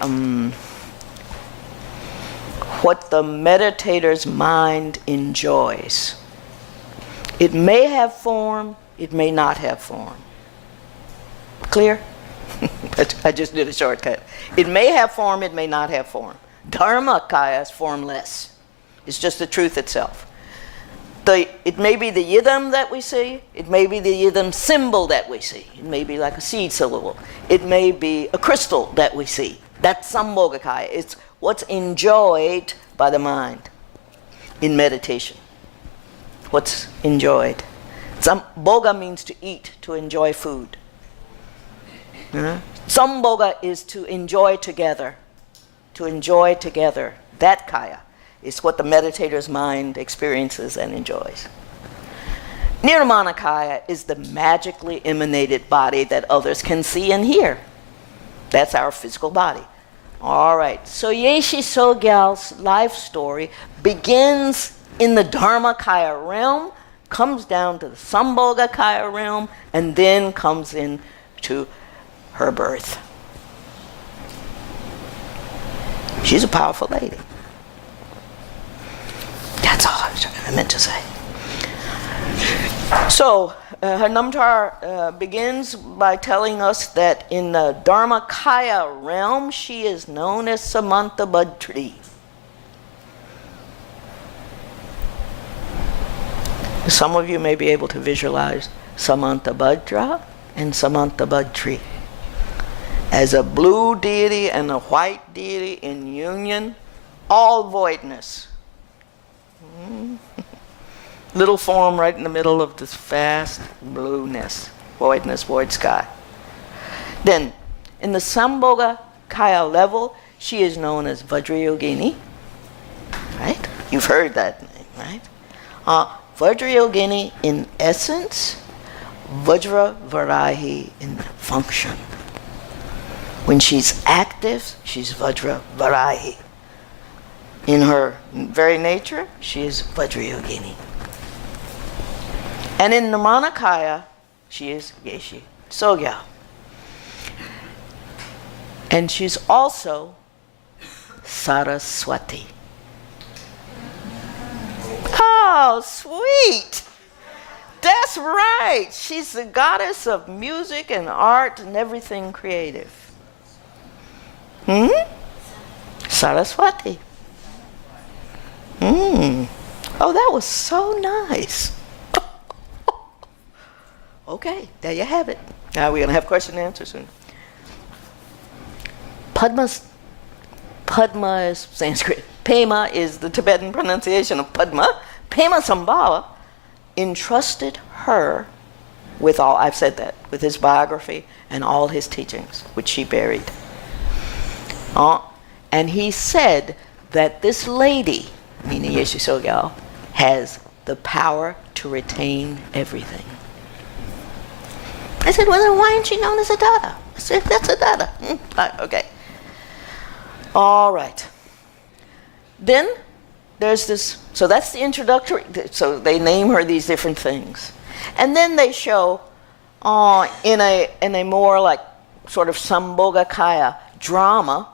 what the meditator's mind enjoys. It may have form, it may not have form. Clear? I just did a shortcut. It may have form, it may not have form. Dharmakaya is formless. It's just the truth itself. It may be the yidam that we see. It may be the yidam symbol that we see. It may be like a seed syllable. It may be a crystal that we see. That's Sambhogakaya. It's what's enjoyed by the mind in meditation. What's enjoyed. Sambhoga means to eat, to enjoy food. Sambhoga is to enjoy together. To enjoy together. That kaya. It's what the meditator's mind experiences and enjoys. Nirmanakaya is the magically emanated body that others can see and hear. That's our physical body. All right, so Yeshi Sogyal's life story begins in the Dharmakaya realm, comes down to the Sambhogakaya realm, and then comes into her birth. She's a powerful lady. That's all I meant to say. So, her Namtar begins by telling us that in the Dharmakaya realm, she is known as Samantabhadri. Some of you may be able to visualize Samantabhadra and Samantabhadri as a blue deity and a white deity in union, all voidness. Little form right in the middle of this vast blueness, voidness, void sky. Then, in the Sambhogakaya level, she is known as Vajrayogini, right? You've heard that name, right? Vajrayogini in essence, Vajra Varahi in function. When she's active, she's Vajra Varahi. In her very nature, she is Vajrayogini. And in Nirmanakaya, she is Yeshi Sogyal. And she's also Saraswati. Oh, sweet! That's right! She's the goddess of music and art and everything creative. Saraswati. Oh, that was so nice. Okay, there you have it. Now we're going to have question and answer soon. Padma is Sanskrit. Pema is the Tibetan pronunciation of Padma. Pema Sambhava entrusted her with all, I've said that, with his biography and all his teachings, which she buried. And he said that this lady, meaning Yeshe Tsogyal, has the power to retain everything. I said, well, then why isn't she known as a Dada? I said, that's a Dada. Okay. All right. Then there's this, so that's the introductory, so they name her these different things. And then they show in a more like sort of Sambhogakaya drama,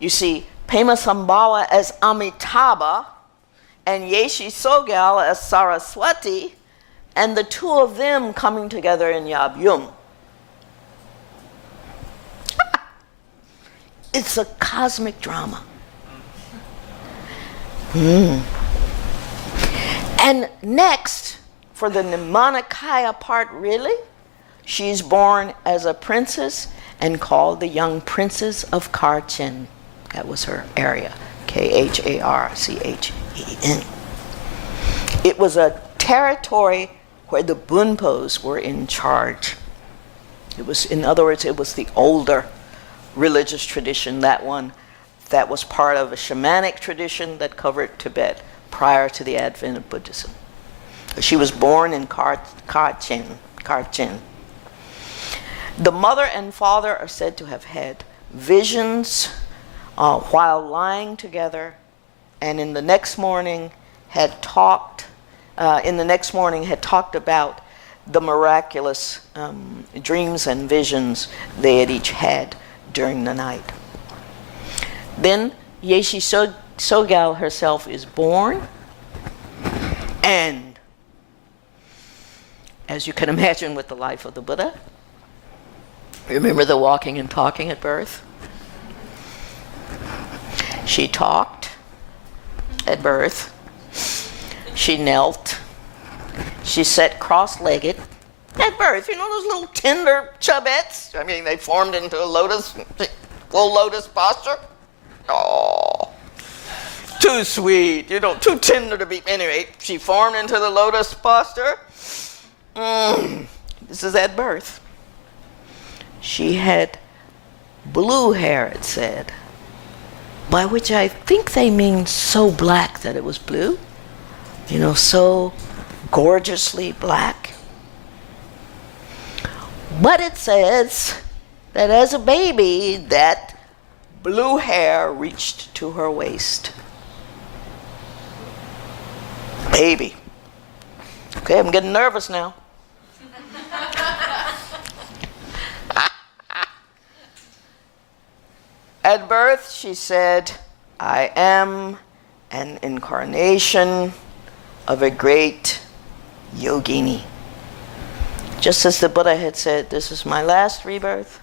you see Pema Sambhava as Amitabha and Yeshe Tsogyal as Saraswati, and the two of them coming together in Yabyum. It's a cosmic drama. And next, for the Nirmanakaya part, really, she's born as a princess and called the young princess of Kharchen. That was her area, Kharchen. It was a territory where the Bunpos were in charge. It was, in other words, it was the older religious tradition, that one that was part of a shamanic tradition that covered Tibet prior to the advent of Buddhism. She was born in Kharchen. The mother and father are said to have had visions while lying together, and in the next morning had talked about the miraculous dreams and visions they had each had during the night. Then Yeshe Tsogyal herself is born, and as you can imagine with the life of the Buddha, remember the walking and talking at birth? She talked at birth. She knelt. She sat cross-legged at birth. You know those little tender chubettes? I mean, they formed into a full lotus posture. Oh, too sweet, too tender to be. Anyway, she formed into the lotus posture. This is at birth. She had blue hair, it said, by which I think they mean so black that it was blue. So gorgeously black. But it says that as a baby, that blue hair reached to her waist. Baby. Okay, I'm getting nervous now. At birth, she said, I am an incarnation of a great yogini. Just as the Buddha had said, this is my last rebirth,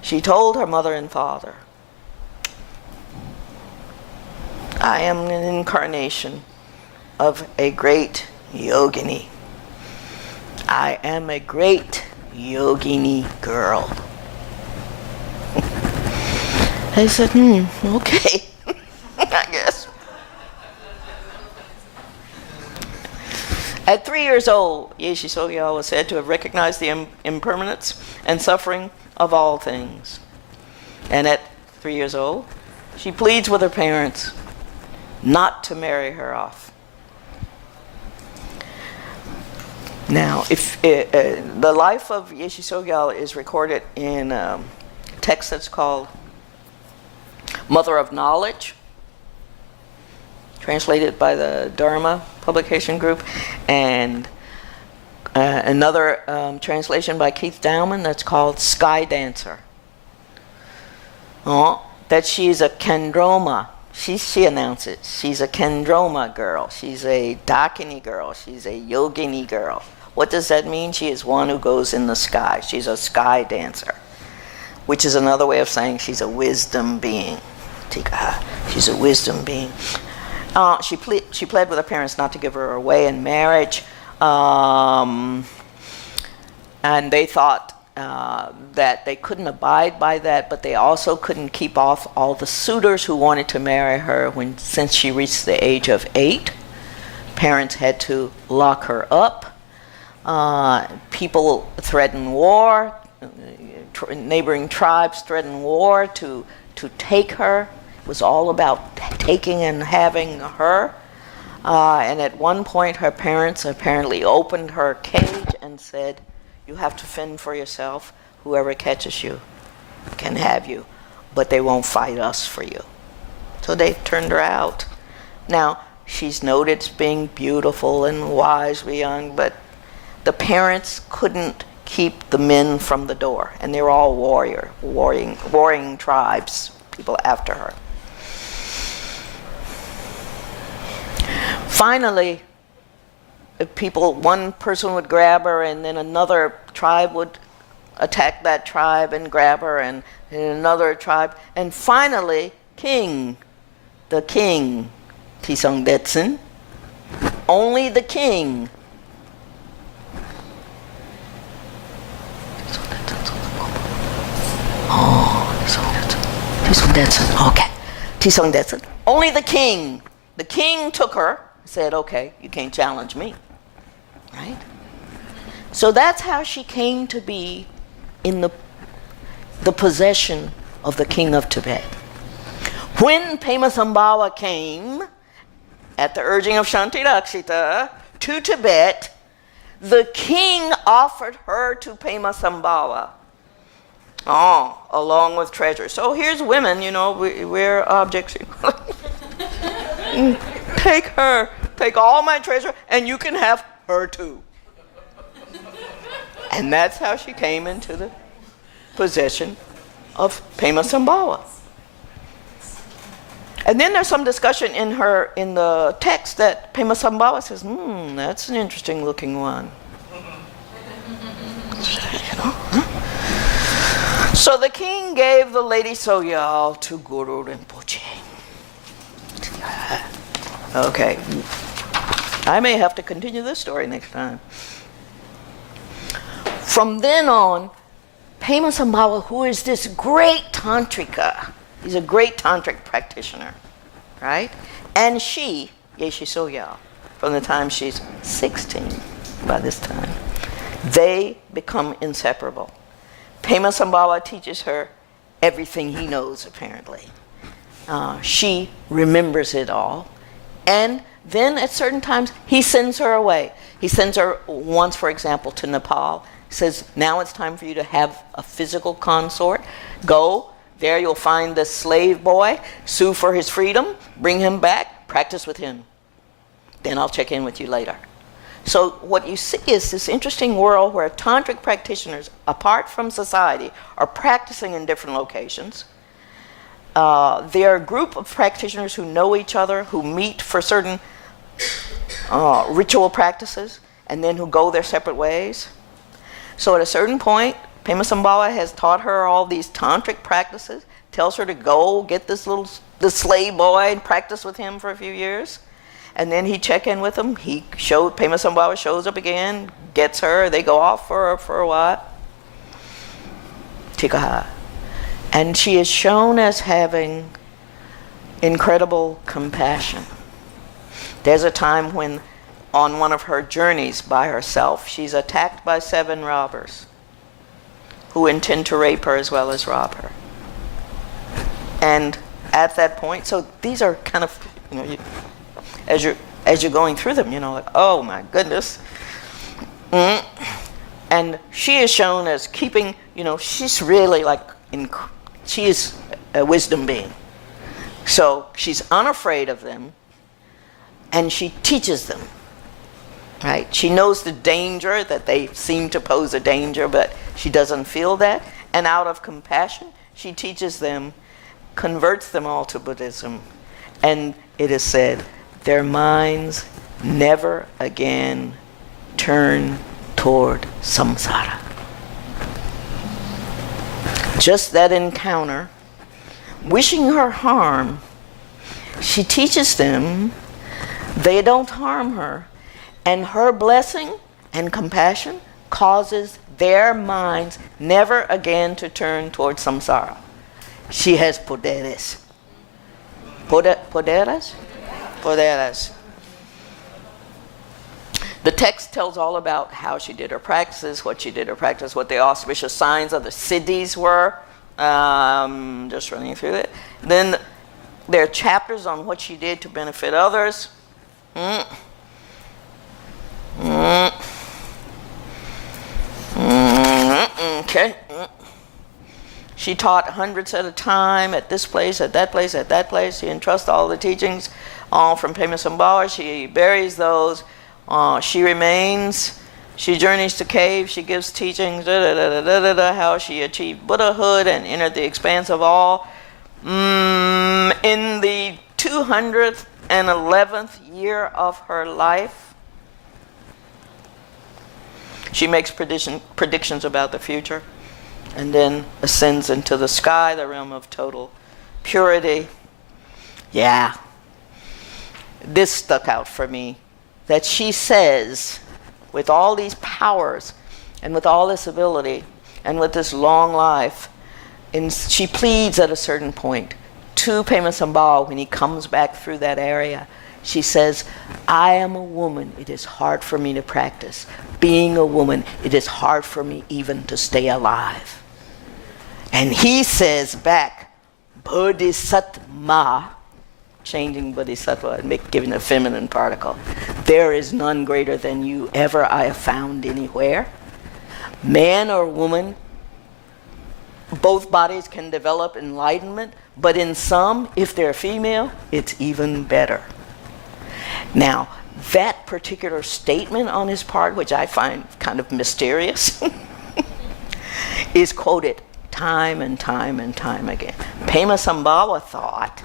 she told her mother and father, I am an incarnation of a great yogini. I am a great yogini girl. I said, okay, I guess. At 3 years old, Yeshe Tsogyal was said to have recognized the impermanence and suffering of all things. And at 3 years old, she pleads with her parents not to marry her off. Now, if the life of Yeshe Tsogyal is recorded in a text that's called Mother of Knowledge, translated by the Dharma publication group, and another translation by Keith Dowman that's called Sky Dancer. That she's a Kendroma. She announces she's a Kendroma girl. She's a Dakini girl. She's a Yogini girl. What does that mean? She is one who goes in the sky. She's a sky dancer. which is another way of saying she's a wisdom being. Tika, she's a wisdom being. She pled with her parents not to give her away in marriage, and they thought that they couldn't abide by that, but they also couldn't keep off all the suitors who wanted to marry her since she reached the age of 8. Parents had to lock her up. People threatened war. Neighboring tribes threatened war to take her. It was all about taking and having her. And at one point, her parents apparently opened her cage and said, "You have to fend for yourself. Whoever catches you can have you, but they won't fight us for you." So they turned her out. Now, she's noted as being beautiful and wise beyond, but the parents couldn't keep the men from the door, and they were all warring tribes, people after her. Finally, one person would grab her, and then another tribe would attack that tribe and grab her, and another tribe, and finally, the king, Tisong Detsen, only the king. Tisong Detsen, okay. Tisong Detsen, only the king. The king took her, said, "Okay, you can't challenge me." Right? So that's how she came to be in the possession of the king of Tibet. When Pema Sambhava came, at the urging of Shantirakshita, to Tibet, the king offered her to Pema Sambhava, along with treasure. So here's women, we're objects. Take her, take all my treasure, and you can have her too. And that's how she came into the possession of Pema Sambhava. And then there's some discussion in the text that Pema Sambhava says, that's an interesting looking one. So the king gave the lady Sogyal to Guru Rinpoche. Okay. I may have to continue this story next time. From then on, Pema Sambhava, who is this great tantrika, he's a great tantric practitioner, right? And she, Yeshe Sogyal, from the time she's 16, by this time, they become inseparable. Pema Sambhava teaches her everything he knows, apparently. She remembers it all. And then at certain times, he sends her away. He sends her once, for example, to Nepal. He says, "Now it's time for you to have a physical consort. Go, there you'll find this slave boy, sue for his freedom, bring him back, practice with him. Then I'll check in with you later." So what you see is this interesting world where tantric practitioners, apart from society, are practicing in different locations. They're a group of practitioners who know each other, who meet for certain ritual practices, and then who go their separate ways. So at a certain point, Pema Sambhava has taught her all these tantric practices, tells her to go get this slave boy and practice with him for a few years. And then he check in with him. Pema Sambhava shows up again, gets her, they go off for a while. Tikaha. And she is shown as having incredible compassion. There's a time when, on one of her journeys by herself, she's attacked by 7 robbers who intend to rape her as well as rob her. And at that point, so these are kind of, as you're going through them, like, oh my goodness. And she is shown as keeping, she's really she is a wisdom being. So she's unafraid of them, and she teaches them, right? She knows the danger, that they seem to pose a danger, but she doesn't feel that. And out of compassion, she teaches them, converts them all to Buddhism. And it is said, their minds never again turn toward samsara. just that encounter, wishing her harm, she teaches them they don't harm her, and her blessing and compassion causes their minds never again to turn towards samsara. She has poderes. Poderes? Poderes. The text tells all about how she did her practices, what she did her practice, what the auspicious signs of the siddhis were. Just running through it. Then there are chapters on what she did to benefit others. Okay. She taught hundreds at a time at this place, at that place, at that place. She entrusts all the teachings from Pema Sambhava. She buries those. She remains. She journeys to caves. She gives teachings, how she achieved Buddhahood and entered the expanse of all. In the 211th year of her life, she makes predictions about the future and then ascends into the sky, the realm of total purity. Yeah. This stuck out for me, that she says, with all these powers and with all this ability and with this long life, and she pleads at a certain point to Pema Sambhava when he comes back through that area. She says, I am a woman. It is hard for me to practice. Being a woman, it is hard for me even to stay alive. And he says back, Bodhisattva, changing bodhisattva and giving a feminine particle. There is none greater than you ever I have found anywhere. Man or woman, both bodies can develop enlightenment, but in some, if they're female, it's even better. Now, that particular statement on his part, which I find kind of mysterious, is quoted time and time and time again. Pema Sambhava thought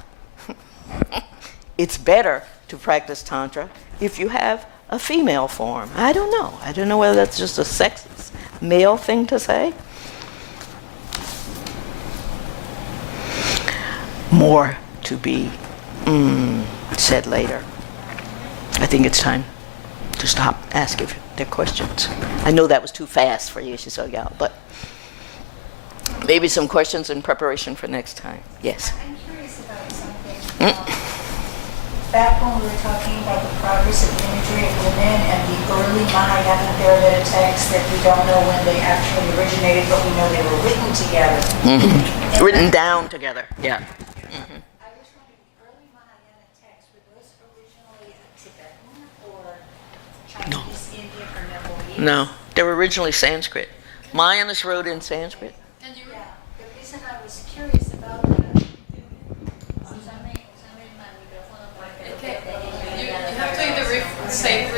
it's better to practice Tantra if you have a female form. I don't know. I don't know whether that's just a sexist male thing to say. More to be said later. I think it's time to stop, ask if there are questions. I know that was too fast for you, Shisogyal, but maybe some questions in preparation for next time. Yes? I'm curious about something. Back when we were talking about the progress of imagery of women and the early Mahayana Theravada texts that we don't know when they actually originated, but we know they were written together. Mm-hmm. Written down together, yeah. Mm-hmm. I was wondering, the early Mahayana texts, were those originally Tibetan or Chinese, Indian, or Nepalese? No, they were originally Sanskrit. Mayanas wrote in Sanskrit. And the reason I was curious about that. You have to either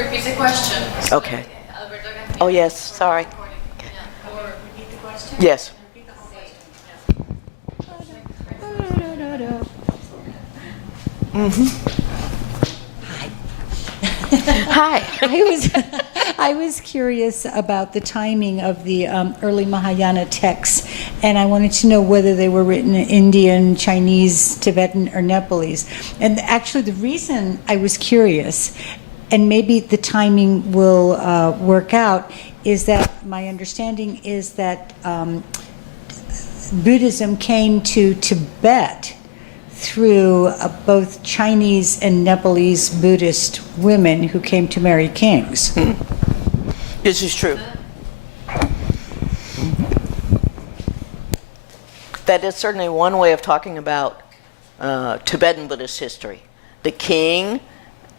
repeat the question. Okay. Oh, yes, sorry. Repeat the question? Yes. Repeat the whole question. Hi. I was curious about the timing of the early Mahayana texts, and I wanted to know whether they were written in Indian, Chinese, Tibetan, or Nepalese. And actually, the reason I was curious, and maybe the timing will work out, is that my understanding is that Buddhism came to Tibet through both Chinese and Nepalese Buddhist women who came to marry kings. This is true. That is certainly one way of talking about Tibetan Buddhist history. The king,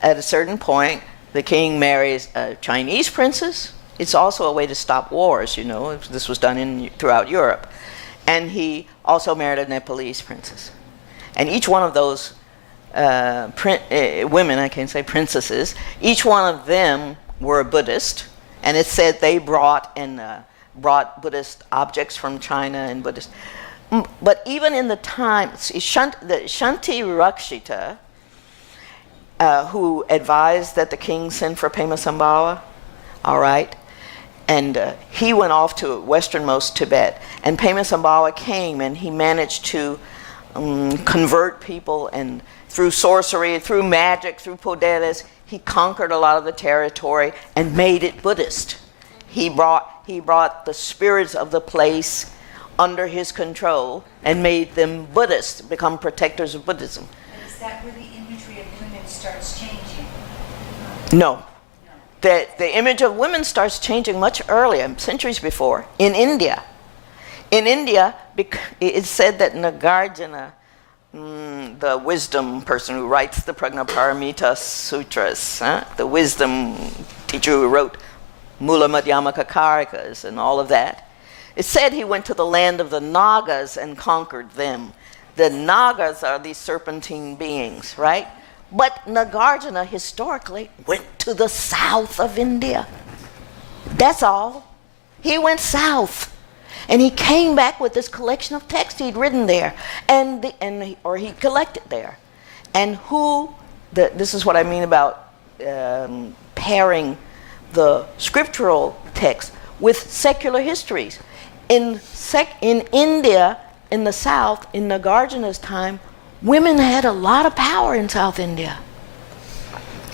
at a certain point, the king marries a Chinese princess. It's also a way to stop wars, you know. This was done throughout Europe. And he also married a Nepalese princess. And each one of those women, I can't say princesses, each one of them were a Buddhist. And it said they brought Buddhist objects from China and Buddhist. But even in the time, Shanti Rakshita, who advised that the king send for Pema Sambhava, all right, And he went off to westernmost Tibet. And Pema Sambawa came, and he managed to convert people, and through sorcery, through magic, through poderes, he conquered a lot of the territory and made it Buddhist. He brought the spirits of the place under his control and made them Buddhist, become protectors of Buddhism. And is that where the imagery of women starts changing? No. The image of women starts changing much earlier, centuries before, in India. In India, it's said that Nagarjuna, the wisdom person who writes the Prajnaparamita Sutras, the wisdom teacher who wrote Mula Madhyamaka Karikas and all of that, it said he went to the land of the Nagas and conquered them. The Nagas are these serpentine beings, right? But Nagarjuna historically went to the south of India. That's all. He went south. And he came back with this collection of texts he'd written there, or he collected there. And this is what I mean about pairing the scriptural text with secular histories. In India, in the south, in Nagarjuna's time, women had a lot of power in South India.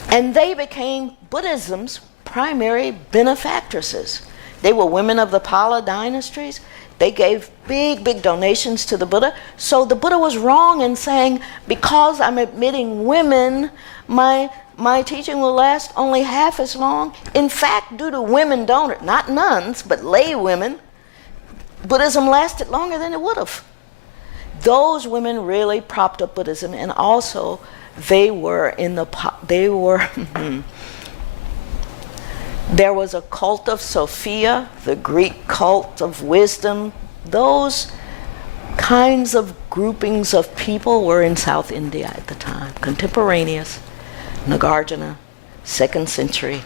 And they became Buddhism's primary benefactresses. They were women of the Pala dynasties. They gave big, big donations to the Buddha. So the Buddha was wrong in saying, because I'm admitting women, my teaching will last only half as long. In fact, due to women donors, not nuns, but lay women, Buddhism lasted longer than it would have. Those women really propped up Buddhism, and also there was a cult of Sophia, the Greek cult of wisdom. Those kinds of groupings of people were in South India at the time, contemporaneous. Nagarjuna, 2nd century,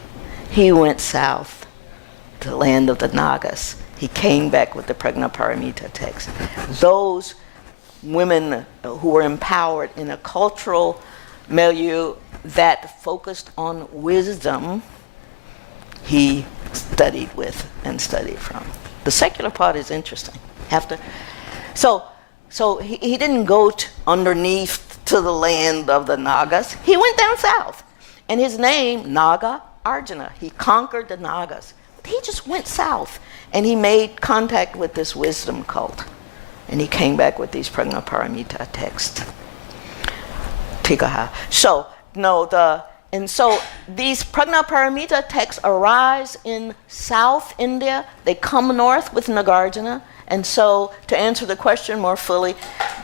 he went south to the land of the Nagas. He came back with the Prajnaparamita text. Those women who were empowered in a cultural milieu that focused on wisdom, he studied with and studied from. The secular part is interesting. So he didn't go underneath to the land of the Nagas. He went down south. And his name, Naga Arjuna, he conquered the Nagas. He just went south, and he made contact with this wisdom cult. And he came back with these Prajnaparamita texts. So these Prajnaparamita texts arise in South India. They come north with Nagarjuna. And so, to answer the question more fully,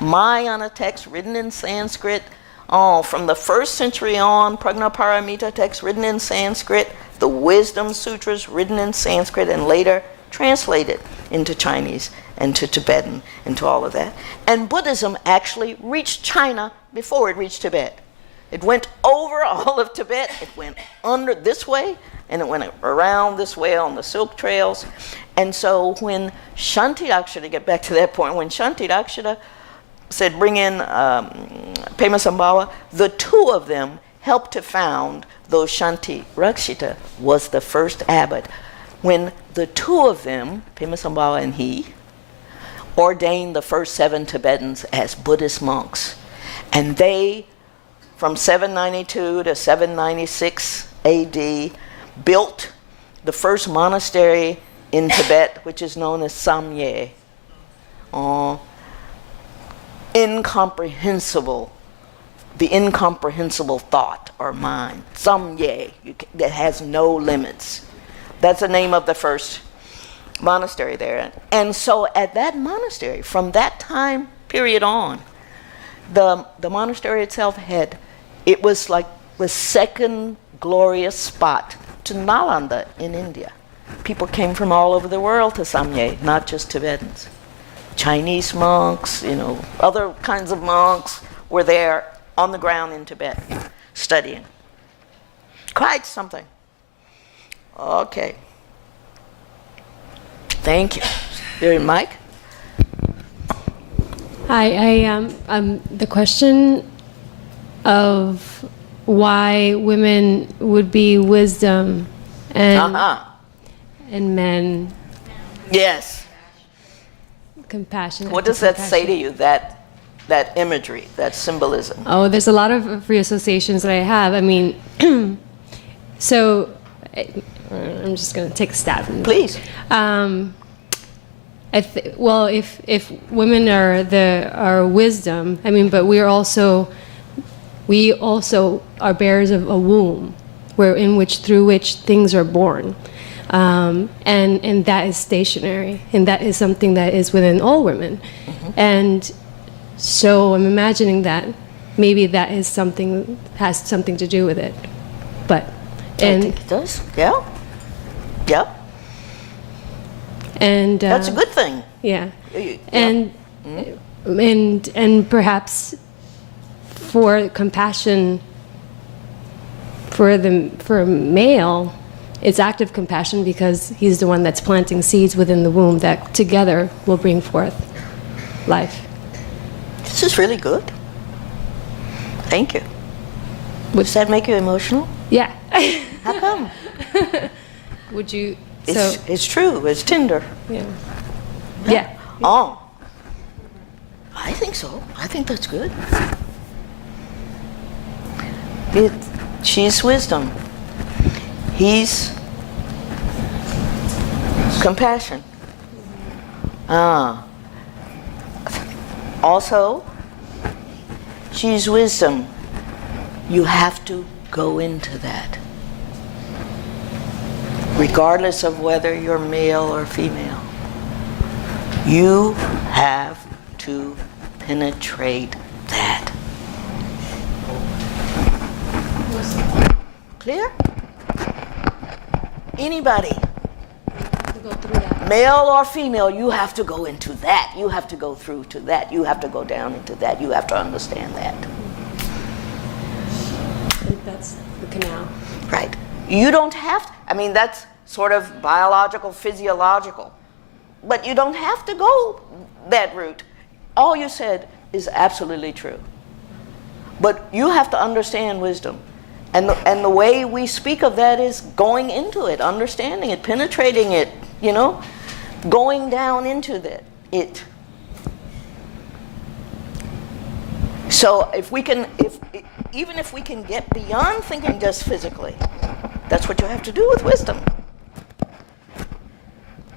Mahayana texts written in Sanskrit, from the 1st century on, Prajnaparamita texts written in Sanskrit, the wisdom sutras written in Sanskrit, and later translated into Chinese and to Tibetan and to all of that. And Buddhism actually reached China before it reached Tibet. It went over all of Tibet, it went under this way, and it went around this way on the Silk Trails. And so when Shanti-Dakshara, to get back to that point, when Shanti-Dakshara said bring in Pema Sambawa, the two of them helped to found, though Shanti Rakshita was the first abbot, when the two of them, Pema Sambawa and he, ordained the first 7 Tibetans as Buddhist monks. And they, from 792 to 796 AD, built the first monastery in Tibet, which is known as Samye. The incomprehensible thought or mind. Samye, that has no limits. That's the name of the first monastery there. And so at that monastery, from that time period on, the monastery itself it was like the second glorious spot to Nalanda in India. People came from all over the world to Samye, not just Tibetans. Chinese monks, other kinds of monks were there on the ground in Tibet studying. Quite something. Okay. Thank you. You're Mike? Hi, the question of why women would be wisdom and and men Yes. compassionate. What does that say to you, that imagery, that symbolism? Oh, there's a lot of free associations that I have. I mean, so I'm just going to take a stab. Please. Well, if women are wisdom, I mean, but we also are bearers of a womb, through which things are born, and that is stationary, and that is something that is within all women, and so I'm imagining that maybe that has something to do with it, but I think it does. Yeah. Yeah. And That's a good thing. yeah. Yeah. And perhaps for compassion for a male, it's active compassion because he's the one that's planting seeds within the womb that together will bring forth life. This is really good. Thank you. Does that make you emotional? Yeah. How come? Would you? It's true. It's tender. Yeah. Yeah. Oh. I think so. I think that's good. She's wisdom. He's compassion. Also, she's wisdom. You have to go into that. Regardless of whether you're male or female. You have to penetrate that. Clear? Anybody, male or female, you have to go into that. You have to go through to that. You have to go down into that. You have to understand that. That's the canal. Right. You don't have to, I mean, that's sort of biological, physiological. But you don't have to go that route. All you said is absolutely true. But you have to understand wisdom. And the way we speak of that is going into it, understanding it, penetrating it, you know, going down into it. So even if we can get beyond thinking just physically, that's what you have to do with wisdom.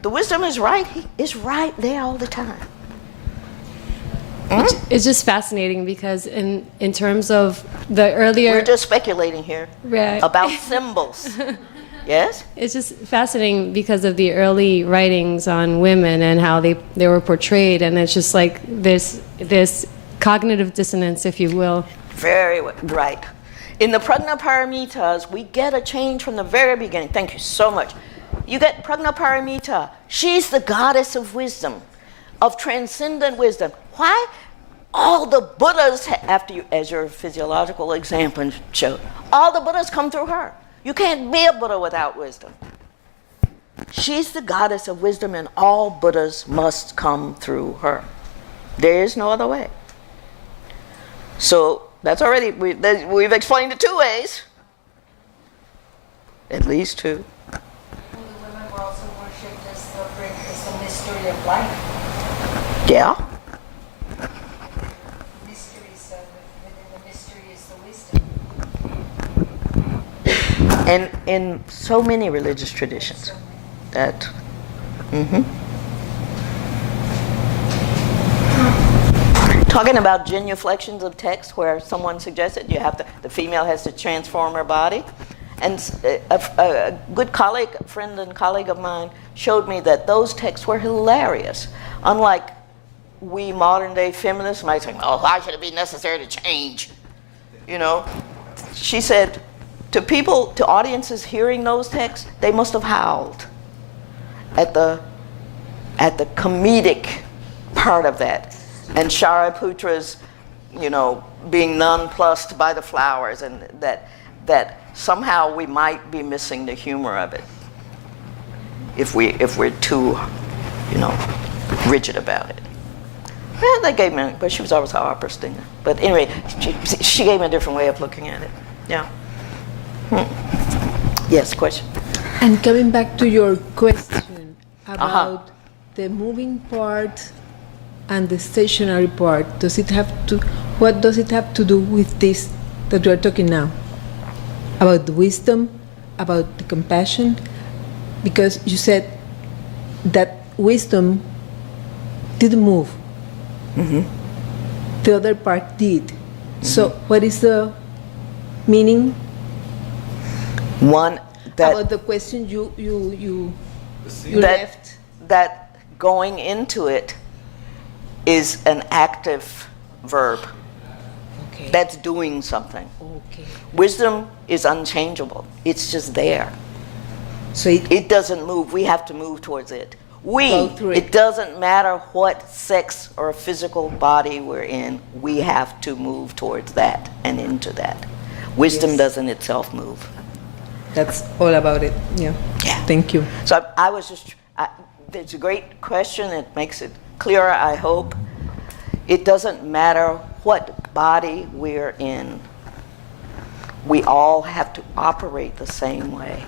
The wisdom is right there all the time. It's just fascinating because in terms of the earlier... We're just speculating here about symbols. Yes? It's just fascinating because of the early writings on women and how they were portrayed, and it's just like this cognitive dissonance, if you will. Very right. In the Prajnaparamitas, we get a change from the very beginning. Thank you so much. You get Prajnaparamita. She's the goddess of wisdom, of transcendent wisdom. Why? All the Buddhas, as your physiological example showed, all the Buddhas come through her. You can't be a Buddha without wisdom. She's the goddess of wisdom, and all Buddhas must come through her. There is no other way. So that's already, we've explained it two ways. At least two. Well, the women were also worshipped as the mystery of life. Yeah. Mystery, so within the mystery is the wisdom. And in so many religious traditions, that. Talking about genuflections of text, where someone suggested the female has to transform her body, and a good friend and colleague of mine showed me that those texts were hilarious. Unlike we modern day feminists might say, "Oh, why should it be necessary to change?" You know, she said, to audiences hearing those texts, they must have howled at the comedic part of that. And Shariputra's, being nonplussed by the flowers, and that somehow we might be missing the humor of it if we're too, rigid about it. Well, they gave me, but she was always an opera singer. But anyway, she gave me a different way of looking at it. Yeah. Yes, question. And coming back to your question about the moving part and the stationary part, what does it have to do with this that we are talking now? About the wisdom, about the compassion? Because you said that wisdom didn't move. The other part did. So what is the meaning? One, About the question you left. that going into it is an active verb. Okay. That's doing something. Okay. Wisdom is unchangeable. It's just there. So It doesn't move. We have to move towards it. Go through it. It doesn't matter what sex or physical body we're in, we have to move towards that and into that. Wisdom Yes. doesn't itself move. that's all about it. Yeah. Yeah. Thank you. So I was just, it's a great question. It makes it clearer, I hope. It doesn't matter what body we're in. We all have to operate the same way.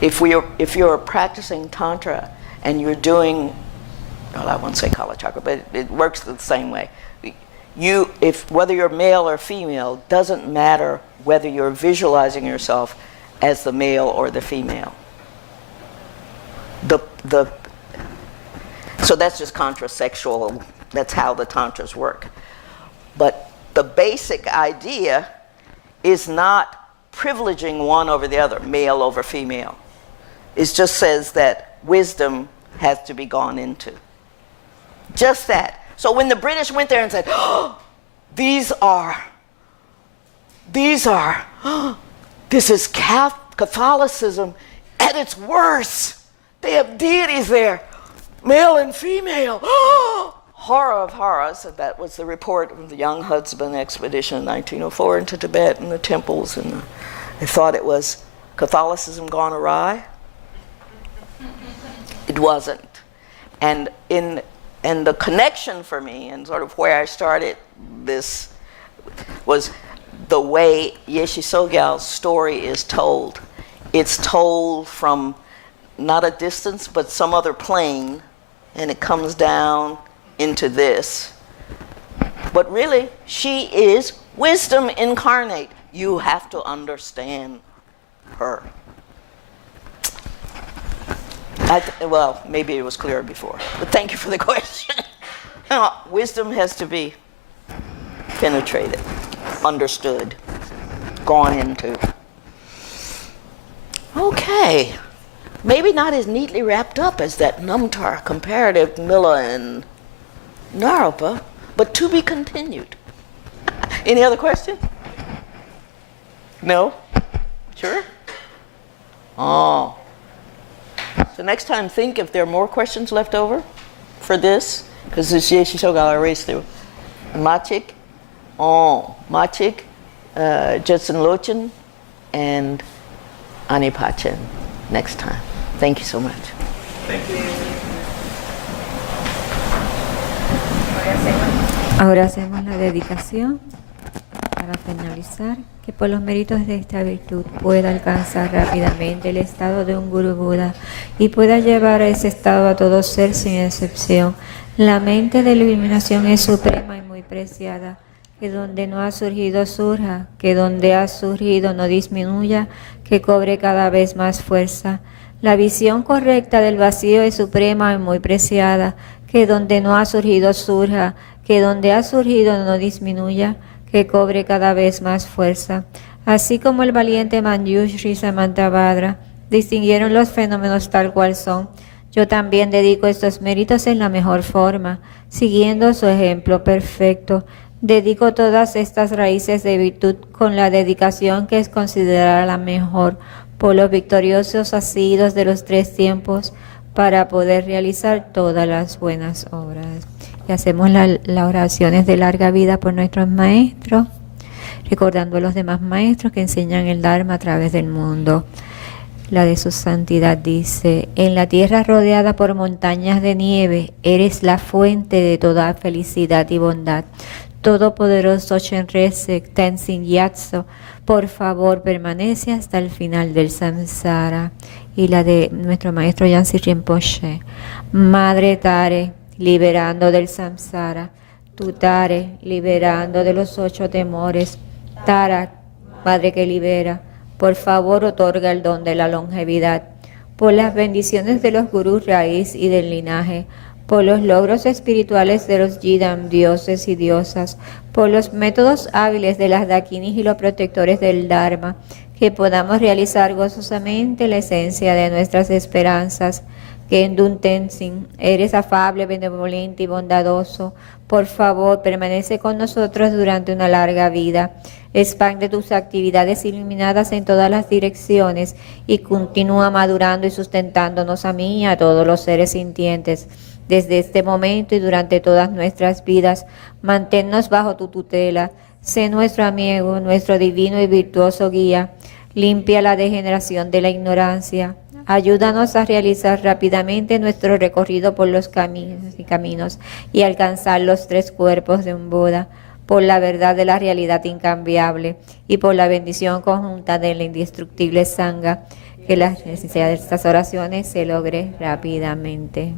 If you're practicing Tantra and you're doing, well, I won't say Kala Chakra, but it works the same way. Whether you're male or female, doesn't matter whether you're visualizing yourself as the male or the female. So that's just contrasexual. That's how the Tantras work. But the basic idea is not privileging one over the other, male over female. It just says that wisdom has to be gone into. Just that. So when the British went there and said, oh, this is Catholicism at its worst. They have deities there, male and female. Horror of horrors. And that was the report of the Young Husband expedition in 1904 into Tibet and the temples. And they thought it was Catholicism gone awry. It wasn't. And the connection for me and sort of where I started this was the way Yeshe Tsogyal's story is told. It's told from not a distance, but some other plane, and it comes down into this. But really, she is wisdom incarnate. You have to understand her. Well, maybe it was clearer before, but thank you for the question. Wisdom has to be penetrated, understood, gone into. Okay, maybe not as neatly wrapped up as that Namtar comparative Milla and Naropa, but to be continued. Any other questions? No? Sure? Oh. So next time, think if there are more questions left over for this, because this Yeshe Tsogyal erased through. Machik, Jetson Lochin, and Anipachen next time. Thank you so much. Thank you. Ahora hacemos la dedicación para finalizar, que por los méritos de esta virtud pueda alcanzar rápidamente el estado de un Guru Buda y pueda llevar a ese estado a todo ser sin excepción. La mente de la iluminación es suprema y muy preciada, que donde no ha surgido surja, que donde ha surgido no disminuya, que cobre cada vez más fuerza. La visión correcta del vacío es suprema y muy preciada, que donde no ha surgido surja, que donde ha surgido no disminuya, que cobre cada vez más fuerza. Así como el valiente Manjushri Samantabhadra distinguieron los fenómenos tal cual son, yo también dedico estos méritos en la mejor forma, siguiendo su ejemplo perfecto. Dedico todas estas raíces de virtud con la dedicación que es considerada la mejor por los victoriosos asidos de los tres tiempos para poder realizar todas las buenas obras. Y hacemos las oraciones de larga vida por nuestros maestros, recordando a los demás maestros que enseñan el Dharma a través del mundo. La de su santidad dice: en la tierra rodeada por montañas de nieve, eres la fuente de toda felicidad y bondad. Todopoderoso Chenrezig Tenzin Gyatso, por favor permanece hasta el final del samsara. Y la de nuestro maestro Yansi Rinpoche. Madre Tare, liberando del samsara. Tu Tare, liberando de los 8 temores. Tara, Madre que libera, por favor otorga el don de la longevidad. Por las bendiciones de los gurús raíz y del linaje, por los logros espirituales de los Yidam, dioses y diosas, por los métodos hábiles de las Dakinis y los protectores del Dharma, que podamos realizar gozosamente la esencia de nuestras esperanzas. Que en Dun Tenzin eres afable, benevolente y bondadoso. Por favor, permanece con nosotros durante una larga vida. Expande tus actividades iluminadas en todas las direcciones y continúa madurando y sustentándonos a mí y a todos los seres sintientes. Desde este momento y durante todas nuestras vidas, manténnos bajo tu tutela. Sé nuestro amigo, nuestro divino y virtuoso guía. Limpia la degeneración de la ignorancia. Ayúdanos a realizar rápidamente nuestro recorrido por los caminos y alcanzar los 3 cuerpos de un Buda, por la verdad de la realidad incambiable y por la bendición conjunta de la indestructible Sangha, que la necesidad de estas oraciones se logre rápidamente.